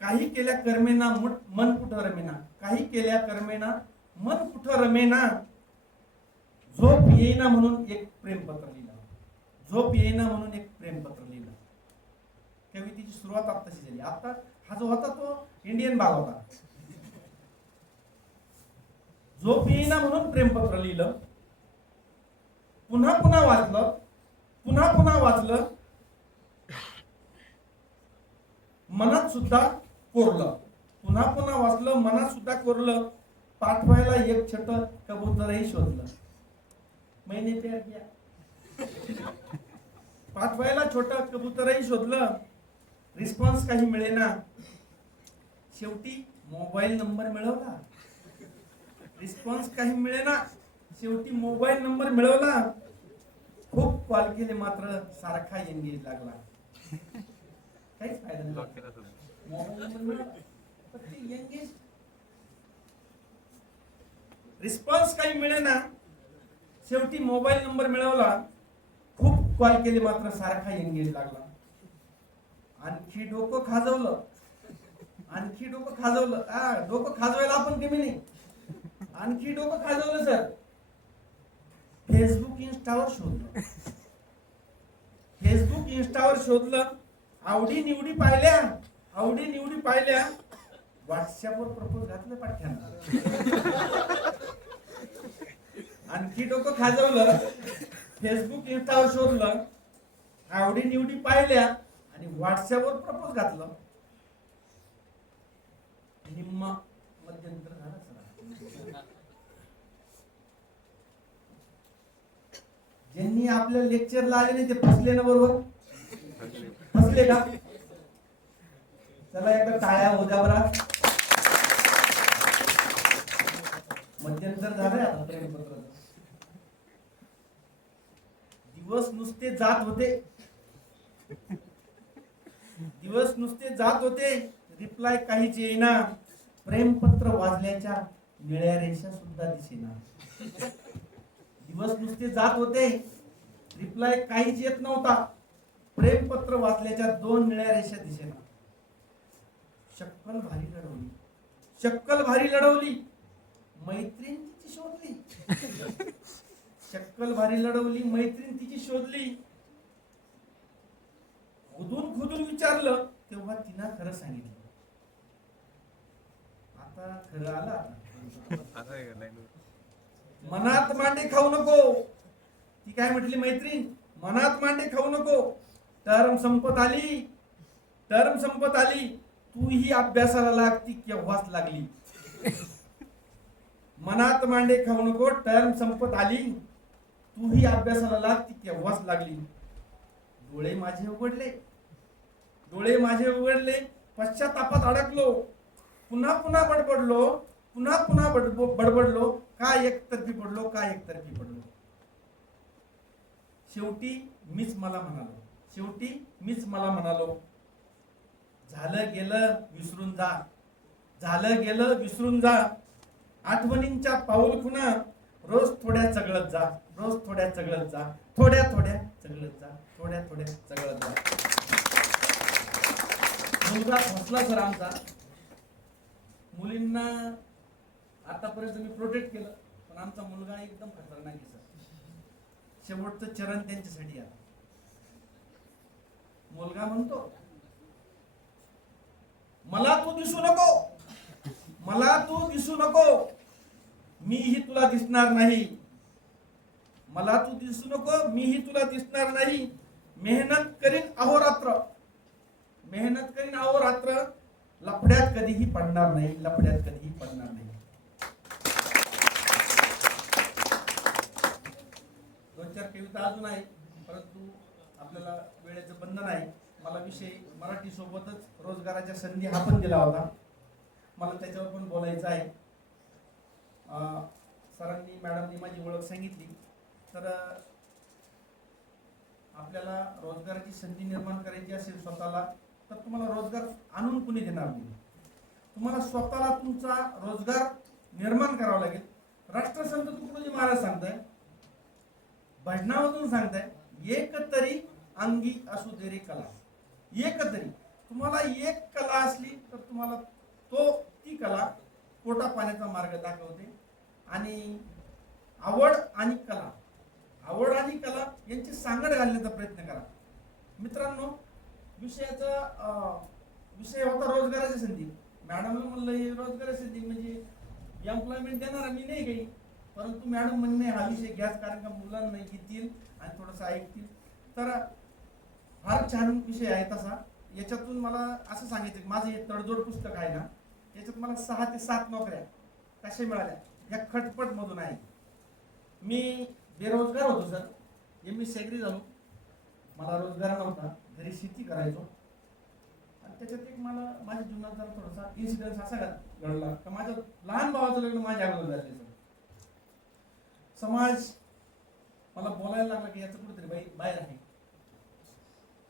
काही केल्या कर्मेना मन कुठं रमेना. काही केल्या कर्मेना मन कुठं रमेना. झोप येईना म्हणून एक प्रेमपत्र लिहिलं. झोप येईना म्हणून एक प्रेमपत्र लिहिलं. कवितेची सुरुवात आता तशी झाली. आता हा जो होता तो इंडियन भाग होता. झोप येईना म्हणून प्रेमपत्र लिहिलं. पुन्हा पुन्हा वाचलं. पुन्हा पुन्हा वाचलं. मनात सुद्धा कोरलं. पुन्हा पुन्हा वाचलं. मनात सुद्धा कोरलं. पाठवायला एक छोट कबूतरही शोधलं. मैंने प्यार किया. पाठवायला छोटं कबूतरही शोधलं. रिस्पॉन्स काही मिळेना. शेवटी मोबाईल नंबर मिळवला. रिस्पॉन्स काही मिळेना. शेवटी मोबाईल नंबर मिळवला. खूप कॉल केले मात्र सारखा एंगेज लागला. काहीच फायदा नाही. मोबाईल नंबर मिळवला पण ते एंगेज. रिस्पॉन्स काही मिळेना. शेवटी मोबाईल नंबर मिळवला. खूप कॉल केले मात्र सारखा एंगेज लागला. आणखी डोकं खाजवलं. आणखी डोकं खाजवलं. डोकं खाजवायला आपण कमी नाही. आणखी डोकं खाजवलं सर. फेसबुक इंस्टावर शोधलं. फेसबुक इंस्टावर शोधलं. आवडी निवडी पाहिल्या. आवडी निवडी पाहिल्या. व्हॉट्सअपवर प्रपोज घातलं पाठ्यानं. आणखी डोकं खाजवलं. फेसबुक इंस्टावर शोधलं. आवडी निवडी पाहिल्या आणि व्हॉट्सअपवर प्रपोज घातलं. निम्मा मध्यंतर झाला सर. ज्यांनी आपल्या लेक्चरला आले नाही ते फसले ना. बरोबर फसले का? चला एकदा टाळ्या हो द्या बरा. मध्यंतर झालंय आता प्रेमपत्र. दिवस नुसते जात होते. दिवस नुसते जात होते. रिप्लाय काहीच येईना. प्रेमपत्र वाजल्याच्या निळ्या रेषा सुद्धा दिसेना. दिवस नुसते जात होते. रिप्लाय काहीच येत नव्हता. प्रेमपत्र वाचल्याच्या 2 निळ्या रेषा दिसेना. शक्कल भारी लढवली. शक्कल भारी लढवली. मैत्रीण तिची शोधली. शक्कल भारी लढवली. मैत्रीण तिची शोधली. खुदून खुदून विचारलं तेव्हा तिनं खरं सांगितलं. आता खरं आलं. मनात मांडे खाऊ नको. ती काय म्हटली मैत्रीण? मनात मांडे खाऊ नको. टर्म संपत आली. टर्म संपत आली. तू ही अभ्यासाला लागती केव्हाच लागली. मनात मांडे खाऊ नको. टर्म संपत आली. तू ही अभ्यासाला लागती केव्हाच लागली. डोळे माझे उघडले. डोळे माझे उघडले. पश्चातापात अडकलो. पुन्हा पुन्हा बडबडलो. पुन्हा पुन्हा बडबडलो. काय एकतर्फी पडलो. काय एकतर्फी पडलो. शेवटी मीच मला म्हणालो. शेवटी मीच मला म्हणालो. झालं गेलं विसरून जा. झालं गेलं विसरून जा. आठवणींच्या पाऊलखुणा रोज थोड्या चगळत जा. रोज थोड्या चगळत जा. थोड्या थोड्या चगळत जा. थोड्या थोड्या चगळत जा. मुलगा फसला सर आमचा. मुलींना आतापर्यंत मी प्रोटेक्ट केलं पण आमचा मुलगा एकदम खतरनाक आहे सर. शेवटचं चरण त्यांच्यासाठी आलं. मुलगा म्हणतो मला तू दिसू नको. मला तू दिसू नको. मीही तुला दिसणार नाही. मला तू दिसू नको. मीही तुला दिसणार नाही. मेहनत करीन अहोरात्र. मेहनत करीन अहोरात्र. लफड्यात कधीही पडणार नाही. लफड्यात कधीही पडणार नाही. 2-4 कविता अजून आहे परंतु आपल्याला वेळेचं बंधन आहे. मला विषय मराठी सोबतच रोजगाराच्या संधी हा पण दिला होता. मला त्याच्यावर पण बोलायचं आहे. सरांनी मॅडमनी माझी ओळख सांगितली. तर आपल्याला रोजगाराची संधी निर्माण करायची असेल स्वतःला, तर तुम्हाला रोजगार आणून कुणी देणार नाही. तुम्हाला स्वतःला तुमचा रोजगार निर्माण करावा लागेल. राष्ट्रसंत तुकडोजी महाराज सांगताय, भजनामधून सांगताय, एक तरी अंगी असू दे रे कला. एक तरी तुम्हाला एक कला असली तर तुम्हाला ती कला पोटा पाण्याचा मार्ग दाखवते. आणि आवड आणि कला यांची सांगड घालण्याचा प्रयत्न करा. मित्रांनो, विषय होता रोजगाराची संधी. मॅडमला म्हणलं हे रोजगाराची संधी म्हणजे एम्प्लॉयमेंट देणार मी नाही काही, परंतु मॅडम म्हणणे हा विषय घ्याच, कारण का मुलांना घेतील आणि थोडंसं ऐकतील. तर फार छान विषय आहे तसा. याच्यातून मला असं सांगायचं की माझं हे तडजोड पुस्तक आहे ना, याच्यात मला 6 ते 7 नोकऱ्या कशा मिळाल्या या खटपट मधून आहे. मी बेरोजगार होतो सर, MSc ॲग्री झालो, मला रोजगार नव्हता, घरी शेती करायचो. आणि त्याच्यात एक मला माझ्या जीवनात जरा थोडासा इन्सिडेंट असा घडला का माझ्या लहान भावाचं लग्न माझ्या अगोदर झाले सर. समाज मला बोलायला लागला की याचं कुठेतरी बाहेर आहे.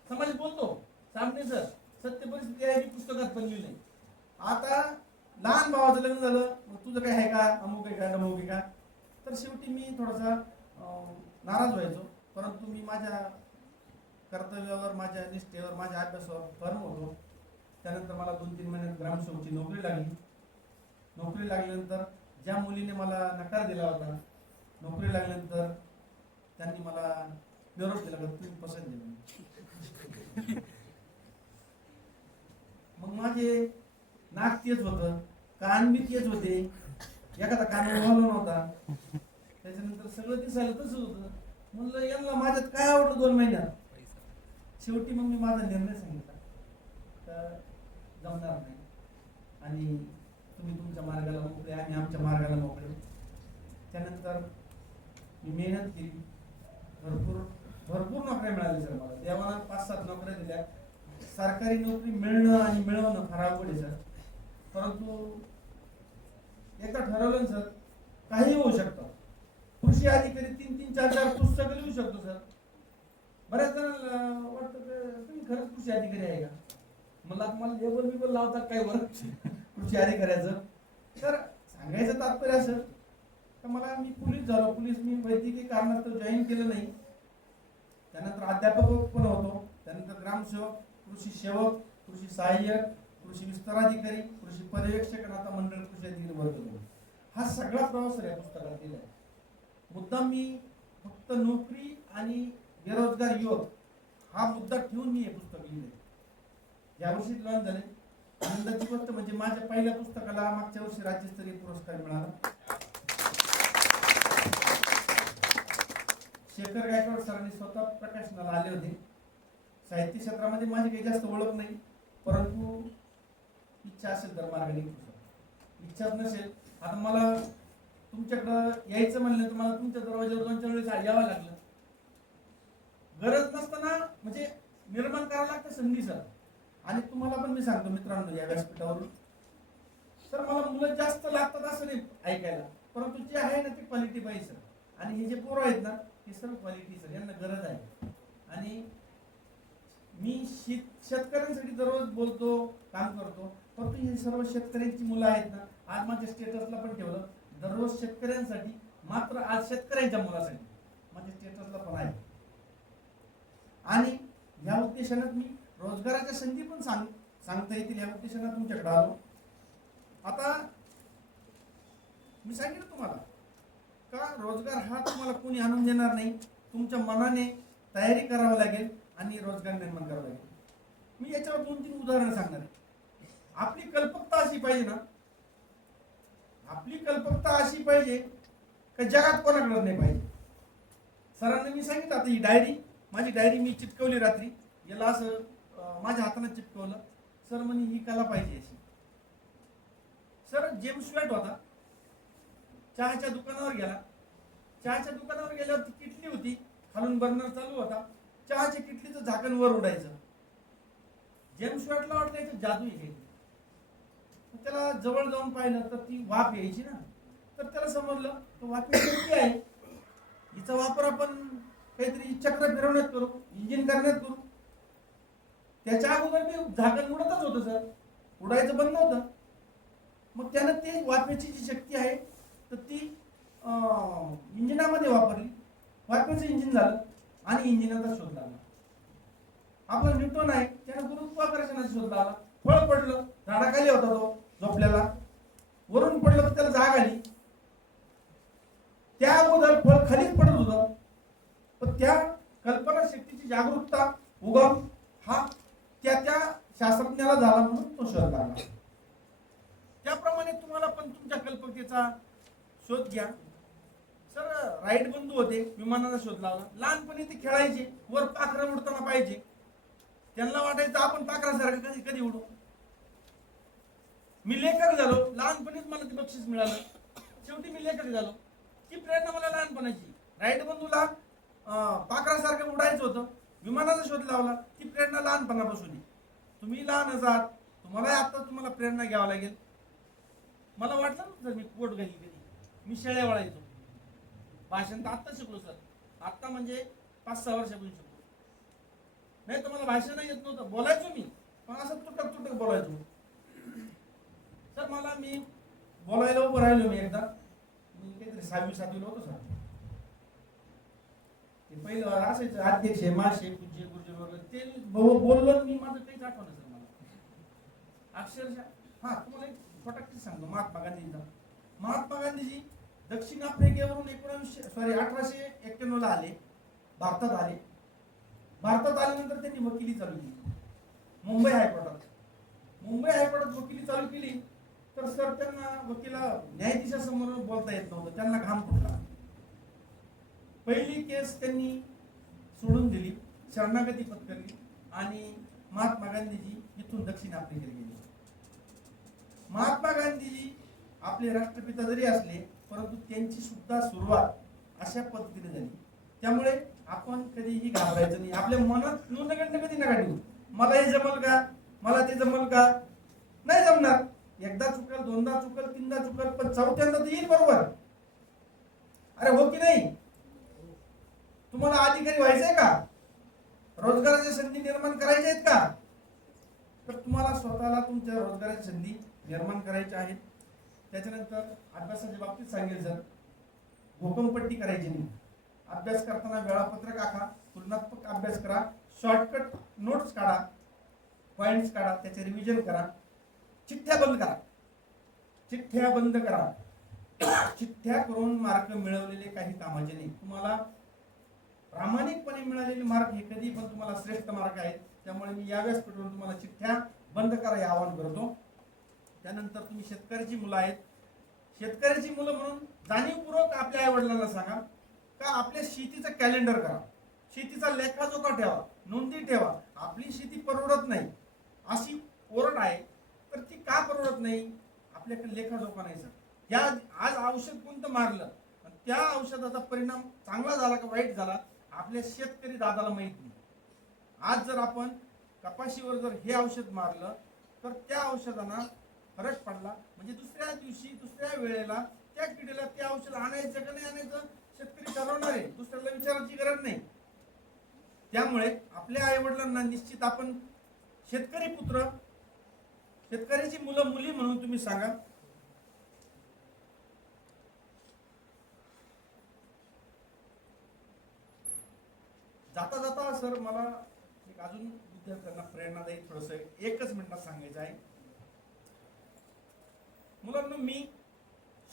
समाज बोलतो सामने सर, सत्य परिस्थिती आहे, पुस्तकात पण लिहिलंय. आता लहान भावाचं लग्न झालं, मग तुझं काय आहे का, अमुक आहे का, डमुक आहे का. तर शेवटी मी थोडासा नाराज व्हायचो, परंतु मी माझ्या कर्तव्यावर, माझ्या निष्ठेवर, माझ्या अभ्यासावर फर्म होतो. त्यानंतर मला 2-3 महिन्यात ग्रामसेवकची नोकरी लागली. नोकरी लागल्यानंतर ज्या मुलीने मला नकार दिला होता, नोकरी लागल्यानंतर त्यांनी मला निरोप दिला का तुम्ही पसंत दिली. मग माझे नाक तेच होतं, कान बी तेच होते, एखादा कान उघडला नव्हता. त्याच्यानंतर सगळं दिसायला तसंच होतं. म्हणलं यांना माझ्यात काय आवडलं 2 महिन्यात. शेवटी मग मी माझा निर्णय सांगितला तर जमणार नाही, आणि तुम्ही तुमच्या मार्गाला मोकळे, आम्ही आमच्या मार्गाला मोकळे. त्यानंतर मी मेहनत केली, भरपूर नोकऱ्या मिळाल्या सर. मला देवाला 5-7 नोकऱ्या दिल्या. सरकारी नोकरी मिळणं आणि मिळवणं फार अवघड आहे सर, परंतु एकदा ठरवलं सर काही होऊ शकतं. कृषी अधिकारी 3-3, 4-4 पुस्तकं लिहू शकतो सर. बऱ्याच जणांना वाटतं की तुम्ही खरंच कृषी अधिकारी आहे का. मला लेबल लावतात काय बरं कृषी अधिकाऱ्याचं. तर सांगायचं तात्पर्य असं तर मला, मी पोलीस झालो, मी वैद्यकीय कारणास्तव जॉईन केलं नाही. त्यानंतर अध्यापक पण होतो, त्यानंतर ग्रामसेवक, कृषी सेवक, कृषी सहाय्यक, कृषी विस्तार अधिकारी, कृषी पर्यवेक्षक आणि आता मंडळ कृषी अधिकारी वर्ग 2. हा सगळा प्रवास या पुस्तकात दिलाय. मुद्दा मी फक्त नोकरी आणि बेरोजगार युवक हा मुद्दा ठेवून मी हे पुस्तक लिहिले. यावर्षी लॉन्च झाले. आनंदाची गोष्ट म्हणजे माझ्या पहिल्या पुस्तकाला मागच्या वर्षी राज्यस्तरीय पुरस्कार मिळाला. शेखर गायकवाड सरांनी स्वतः प्रकाशनाला आले होते. साहित्य क्षेत्रामध्ये माझी काही जास्त ओळख नाही, परंतु इच्छा असेल तर मार्ग निघतो. इच्छाच नसेल, आता मला तुमच्याकडं यायचं म्हणलं तर मला तुमच्या दरवाज्यावर 2-4 वेळेस यावं लागलं. गरज नसताना म्हणजे निर्माण करावं लागतं संधी सर. आणि तुम्हाला पण मी सांगतो मित्रांनो, या व्यासपीठावरून सर, मला मुलं जास्त लागतात असं नाही ऐकायला, परंतु जे आहे ना ते क्वालिटी पाहिजे सर. आणि हे जे पोरं आहेत ना हे सर्व क्वालिटी सर, यांना गरज आहे. आणि मी शेतकऱ्यांसाठी दररोज बोलतो, काम करतो, परंतु हे सर्व शेतकऱ्यांची मुलं आहेत ना. आज माझ्या स्टेटसला पण ठेवलं, दररोज शेतकऱ्यांसाठी, मात्र आज शेतकऱ्यांच्या मुलासाठी माझ्या स्टेटसला पण आहे. आणि ह्या उद्देशानं मी रोजगाराच्या संधी पण सांगता येतील ह्या उद्देशानं तुमच्याकडे आलो. आता मी सांगितलं तुम्हाला का रोजगार हा तुम्हाला कोणी आणून देणार नाही, तुमच्या मनाने तयारी करावी लागेल आणि रोजगार निर्माण करावा लागेल. मी याच्यावर 2-3 उदाहरणं सांगणार आहे. आपली कल्पकता अशी पाहिजे ना, आपली कल्पकता अशी पाहिजे का जगात कोणाकडे नाही पाहिजे. सरांनी मी सांगितलं, आता ही डायरी, माझी डायरी मी चिटकवली रात्री, याला असं माझ्या हाताने चिटकवलं. सर म्हणे ही कला पाहिजे अशी. सर जेम्स वॅट होता, चहाच्या दुकानावर गेला. चहाच्या दुकानावर गेल्यावर ती किटली होती, खालून बर्नर चालू होता, चहाच्या किटलीचं झाकण वर उडायचं. जेम्स वॅटला वाटलं याची जादू आहे. त्याला जवळ जाऊन पाहिलं तर ती वाफ यायची ना, तर त्याला समजलं तो वाफ शक्ती आहे, हिचा वापर आपण काहीतरी चक्र फिरवण्यात करू, इंजिन करण्यात करू. त्याच्या अगोदर मी झाकण उडतच होतं सर, उडायचं बंद नव्हतं. मग त्यानं ते वाफेची जी शक्ती आहे तर ती इंजिनामध्ये वापरली, वाफेचं इंजिन झालं आणि इंजिनाचा शोध लागला. आपला न्यूटन आहे त्यानं गुरुत्वाकर्षणाचा शोध लावला, फळ पडलं, झाडाखाली होता तो झोपलेला, वरून पडलं तर त्याला जाग आली. त्या अगोदर फळ खालीच पडत होतं, पण त्या कल्पना शक्तीची जागरूकता उगम हा त्या शास्त्रज्ञाला झाला म्हणून तो शोध लागला. त्याप्रमाणे तुम्हाला पण तुमच्या कल्पकतेचा शोध घ्या. सर राईट बंधू होते, विमानाचा शोध लावला. लहानपणी ते खेळायचे, वर पाखरं उडताना पाहिजे, त्यांना वाटायचं आपण पाखरासारखं कधी कधी उडू. मी लेखक झालो, लहानपणीच मला ते बक्षीस मिळालं, शेवटी मी लेखक झालो. ती प्रेरणा मला लहानपणाची. राईट बंधूला पाखरासारखं उडायचं होतं, विमानाचा शोध लावला, ती प्रेरणा लहानपणापासून. तुम्ही लहानच आहात, तुम्हाला आता तुम्हाला प्रेरणा घ्यावं लागेल. मला वाटलं ना सर मी कोट घाली कधी, मी शेळ्या वळायचो. भाषण तर आत्ता शिकलो सर, आत्ता म्हणजे 5-6 वर्षापूर्वी शिकलो. नाही तर मला भाषण नाही येत नव्हतं, बोलायचो मी पण असं तुटक तुटक बोलायचो. सर मला मी बोलायला उभं राहिलो मी एकदा, मी काहीतरी 6वी-7वीला होतो सर. ते पहिलं असायचं अध्यक्ष माशे पूज्य गुरुजी वगैरे, ते बोललो मी, माझं काहीच आठवण सर मला अक्षरशः. हा तुम्हाला एक फटाक सांगतो महात्मा गांधींचा. महात्मा गांधीजी दक्षिण आफ्रिकेवरून 1891ला आले, भारतात आले. भारतात आल्यानंतर त्यांनी वकिली चालू केली मुंबई हायकोर्टात. मुंबई हायकोर्टात वकिली चालू केली तर सर त्यांना वकिला न्यायाधीशासमोर बोलता येत नव्हतं, त्यांना घाम फुटला. पहिली केस त्यांनी सोडून दिली, शरणागती पत्करली आणि महात्मा गांधीजी इथून दक्षिण आफ्रिकेला गेले. महात्मा गांधीजी आपले राष्ट्रपिता जरी असले परंतु त्यांची सुद्धा सुरुवात अशा पद्धतीने झाली. त्यामुळे आपण कधीही घाबरायचं नाही. आपल्या मनात न्यूनगंड कधी नका ठेवू, मला हे जमल का, मला ते जमल का. नाही जमणार. एकदा चुकल, दोनदा चुकल, तीनदा चुकल, पण चौथ्यांदा तर येईल बरोबर. अरे हो की नाही. तुम्हाला अधिकारी व्हायचंय का, रोजगाराच्या संधी निर्माण करायच्या आहेत का, तर तुम्हाला स्वतःला तुमच्या रोजगाराच्या संधी निर्माण करायच्या आहेत. त्याच्यानंतर अभ्यासाच्या बाबतीत सांगेल सर, घोकमपट्टी करायची नाही. अभ्यास करताना वेळापत्रक आखा, तुलनात्मक अभ्यास करा, शॉर्टकट नोट्स काढा, पॉइंट्स काढा, त्याचे रिव्हिजन करा, चिठ्ठ्या बंद करा. चिठ्ठ्या बंद करा. चिठ्ठ्या करून मार्क मिळवलेले काही कामाचे नाही. तुम्हाला प्रामाणिकपणे मिळालेले मार्क हे कधी पण तुम्हाला श्रेष्ठ मार्क आहेत. त्यामुळे मी या व्यासपीठावरून तुम्हाला चिठ्ठ्या बंद करा हे आवाहन करतो. त्यानंतर तुम्ही शेतकऱ्याची मुलं आहेत, शेतकऱ्याची मुलं म्हणून जाणीवपूर्वक आपल्या आई वडिलांना सांगा का आपल्या शेतीचं कॅलेंडर करा, शेतीचा लेखाजोखा ठेवा, नोंदी ठेवा. आपली शेती परवडत नाही अशी ओरड आहे, तर ती का परवडत नाही, आपल्याकडे लेखाजोखा नाही सर. या आज औषध कोणतं मारलं, त्या औषधाचा परिणाम चांगला झाला का वाईट झाला आपल्या शेतकरी दादाला माहित नाही. आज जर आपण कपाशीवर जर हे औषध मारलं तर त्या औषधांना फरक पडला म्हणजे दुसऱ्या दिवशी दुसऱ्या वेळेला त्या किडीला ते औषध आणायचं का नाही आणायचं शेतकरी ठरवणार आहे, दुसऱ्याला विचारायची गरज नाही. त्यामुळे आपल्या आई वडिलांना निश्चित आपण शेतकरी पुत्र, शेतकऱ्याची मुलं मुली म्हणून तुम्ही सांगा. जाता जाता सर मला एक अजून विद्यार्थ्यांना प्रेरणादायी थोडस एकच मिनिटात सांगायचं आहे. मुलांना मी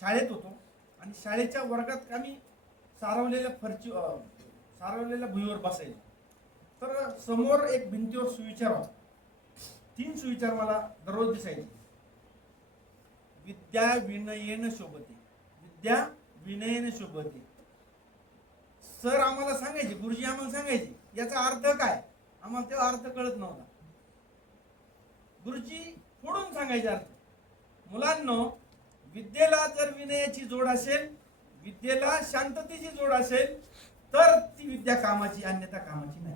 शाळेत होतो आणि शाळेच्या वर्गात आम्ही सारवलेल्या भुईवर बसायचो. तर समोर एक भिंतीवर सुविचार होता. 3 सुविचार मला दररोज दिसायचे. विद्या विनयेन शोभते, विद्या विनयेन शोभते. सर आम्हाला सांगायचे, गुरुजी आम्हाला सांगायचे याचा अर्थ काय, आम्हाला तेव्हा अर्थ कळत नव्हता. गुरुजी फोडून सांगायचे अर्थ. मुलांनो, विद्येला जर विनयाची जोड असेल, विद्येला शांततेची जोड असेल तर ती विद्या कामाची, अन्यथा कामाची नाही.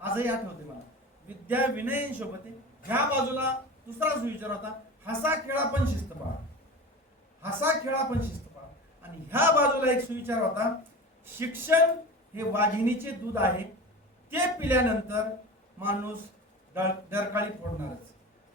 आजही आठवते मला, विद्या विनयेन शोभते. ह्या बाजूला दुसरा सुविचार होता, हसा खेळा पण शिस्त पाळा. हसा खेळा पण शिस्त पाळा. आणि ह्या बाजूला एक सुविचार होता, शिक्षण हे वाघिणीचे दूध आहे, ते पिल्यानंतर माणूस डरकाळी फोडणारच.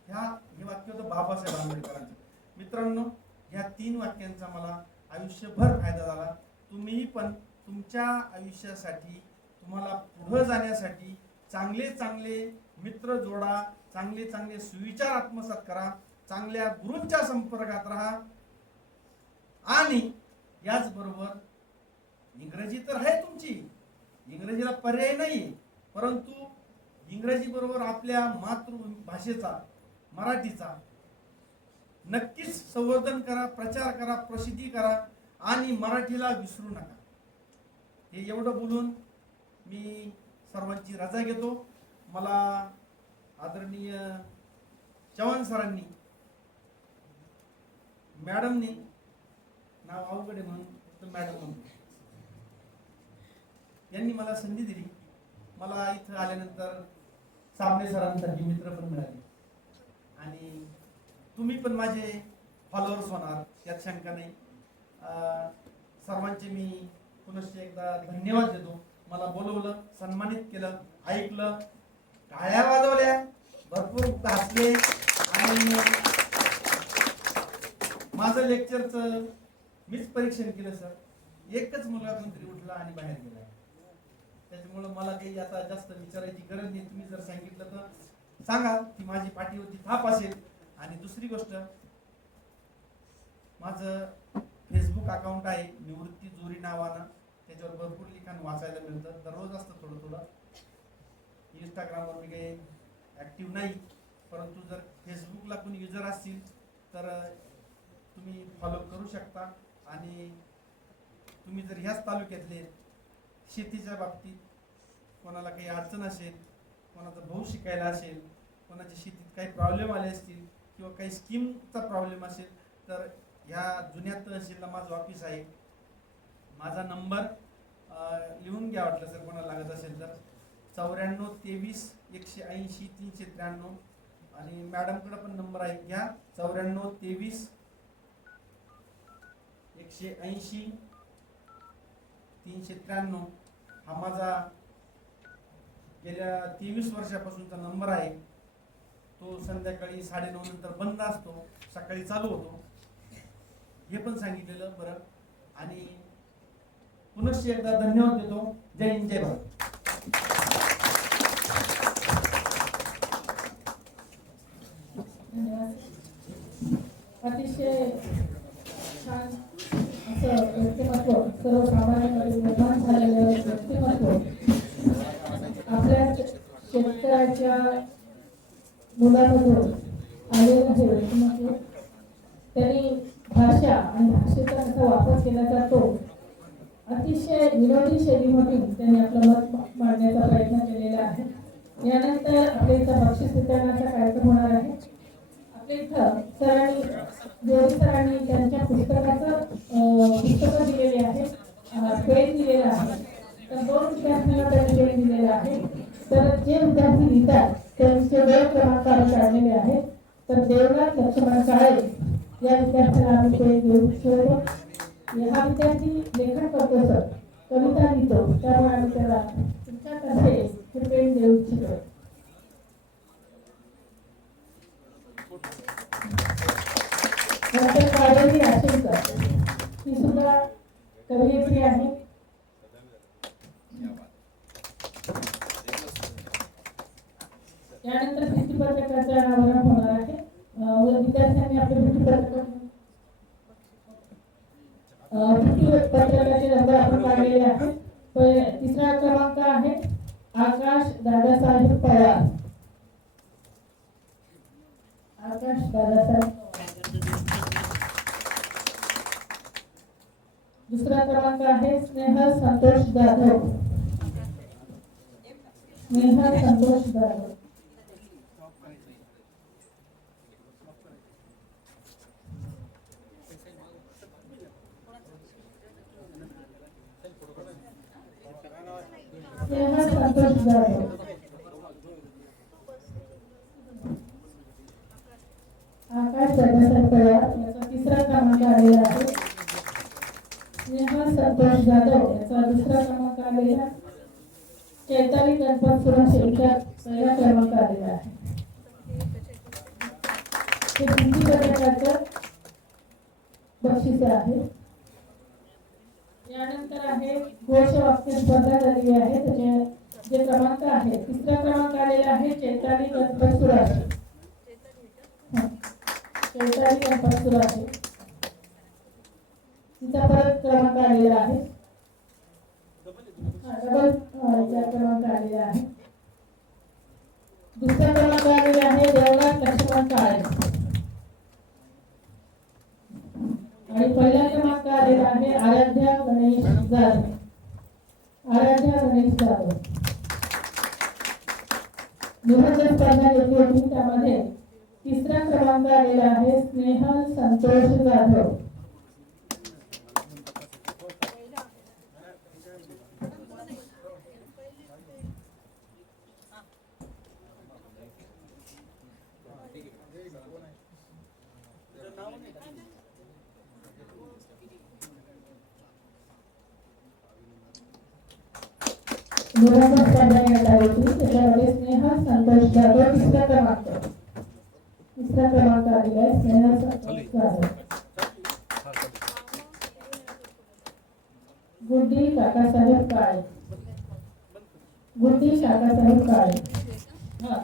हे वाक्य होतं बाबासाहेब आंबेडकरांचं. मित्रांनो, ह्या 3 वाक्यांचा मला आयुष्यभर फायदा झाला. तुम्हीही पण तुमच्या आयुष्यासाठी, तुम्हाला पुढे जाण्यासाठी चांगले चांगले मित्र जोडा, चांगले चांगले सुविचार आत्मसात करा, चांगल्या गुरूंच्या संपर्कात राहा. आणि याचबरोबर इंग्रजी तर आहे तुमची, इंग्रजीला पर्याय नाही, परंतु इंग्रजी बरोबर आपल्या मातृभाषेचा, मराठीचा नक्कीच संवर्धन करा, प्रचार करा, प्रसिद्धी करा आणि मराठीला विसरू नका. हे एवढं बोलून मी सर्वांची रजा घेतो. मला आदरणीय चव्हाण सरांनी, मॅडमनी, नाव अवघड आहे म्हणून फक्त मॅडम म्हणतो, यांनी मला संधी दिली. मला इथं आल्यानंतर साबणे सरांसारखे मित्र पण मिळाले आणि तुम्ही पण माझे फॉलोअर्स होणार यात शंका नाही. सर्वांचे मी पुनश्च एकदा धन्यवाद देतो. मला बोलवलं, सन्मानित केलं, ऐकलं, टाळ्या वाजवल्या, भरपूर हसले आणि माझं लेक्चरचं मीच परीक्षण केलं सर. एकच मुलगा कोणतरी उठला आणि बाहेर गेला. त्याच्यामुळं मला काही आता जास्त विचारायची गरज नाही. तुम्ही जर सांगितलं तर सांगा की माझी पाठीवरती थाप असेल. आणि दुसरी गोष्ट, माझं फेसबुक अकाउंट आहे निवृत्ती जोरी नावानं. त्याच्यावर भरपूर लिखाण वाचायला मिळतं, दररोज असतं थोडं थोडं. इंस्टाग्रामवर मी काही ॲक्टिव्ह नाही, परंतु जर फेसबुकला कोणी युजर असतील तर तुम्ही फॉलो करू शकता. आणि तुम्ही जर ह्याच तालुक्यातले शेतीच्या बाबतीत कोणाला काही अडचण असेल, कोणाचा भाऊ शिकायला असेल, कोणाच्या शेतीत काही प्रॉब्लेम आले असतील किंवा काही स्कीमचा प्रॉब्लेम असेल तर ह्या जुन्या तहसीलला माझं ऑफिस आहे. माझा नंबर लिहून घ्या वाटलं सर कोणाला लागत असेल तर, 94 23 180 393. आणि मॅडमकडे पण नंबर आहे, घ्या 94 23 180 393. हा माझा गेल्या 23 वर्षापासूनचा नंबर आहे. तो संध्याकाळी 9:30 नंतर बंद असतो, सकाळी चालू होतो, हे पण सांगितलेलं बरं. आणि पुनश्च एकदा धन्यवाद देतो. जय हिंद, जय भारत. अतिशय छान असं व्यक्तिमत्व, सर्वसामान्यांमध्ये निर्माण झालेलं व्यक्तिमत्व, आपल्या शेतकऱ्याच्या मुलामधून आलेलं हे व्यक्तिमत्व, त्यांनी भाषा आणि भाषेचा कसा वापर केला जातो, अतिशय विनोदी शैलीमधून त्यांनी आपलं मत मांडण्याचा प्रयत्न केलेला आहे. यानंतर आपल्या इथं बक्षीस वितरणाचा कार्यक्रम होणार आहे. आपल्या इथं सरांनी, जोरी सरांनी त्यांच्या पुस्तकं दिलेली आहे, पेन दिलेलं आहे. तर 2 विद्यार्थ्यांना त्यांनी पेन दिलेलं आहे. तर जे विद्यार्थी लिहितात त्यांचे वेळ क्रमांकावर काढलेले आहेत. तर देवनाथ लक्ष्मण काळे या विद्यार्थ्याला आम्ही पेन देऊ इच्छितो. हा विद्यार्थी लेखन करतो सर, कविता लिहितो, त्यामुळे आम्ही त्याला तुमच्यातर्फे हे पेन देऊ इच्छितो. नंतर कावेरी आशेकर, ही सुद्धा कवयित्री आहे. यानंतर भित्तीपत्रकाचा अनावरण होणार आहे. विद्यार्थ्यांनी आपले भित्तीपत्रकाचे नंबर आपण काढलेले आहेत. 3रा क्रमांक आहे आकाश दादासाहेब पवार. आकाश दादासाहेब. 2रा क्रमांक आहे स्नेहल संतोष जाधव. स्नेहल संतोष जाधव. 3रा दुसरा क्रमांक आलेला चैताली गणपत सुराशे हिचा पहिला क्रमांक आलेला आहे. हे हिंदी पथकाचं बक्षीस आहे. यानंतर आहे घोष वाक्य स्पर्धा झालेली आहे. त्याचे जे क्रमांक आहे तिसरा क्रमांक आलेला आहे चैताली गणपत सुराशे. चैताली गणपत सुराशे तिचा परत क्रमांक आलेला आहे. डबल क्रमांक आलेला आहे. दुसरा क्रमांक आलेला आहे देवनाथ लक्ष्मण काळे आणि पहिला क्रमांक आलेला आहे आराध्या गणेश जाधव. आराध्या गणेश जाधव निबंध स्पर्धा घेतली होती. त्यामध्ये तिसरा क्रमांक आलेला आहे स्नेहल संतोष जाधव. निबंध स्पर्धा घेण्यात आली होती. त्याच्यामध्ये स्नेहल संतोष जाधव तिसरा क्रमांक आलेला आहे. स्नेहल संतोष जाधव. गुड्डी काकासाहेब काळे. गुड्डी काकासाहेब काळे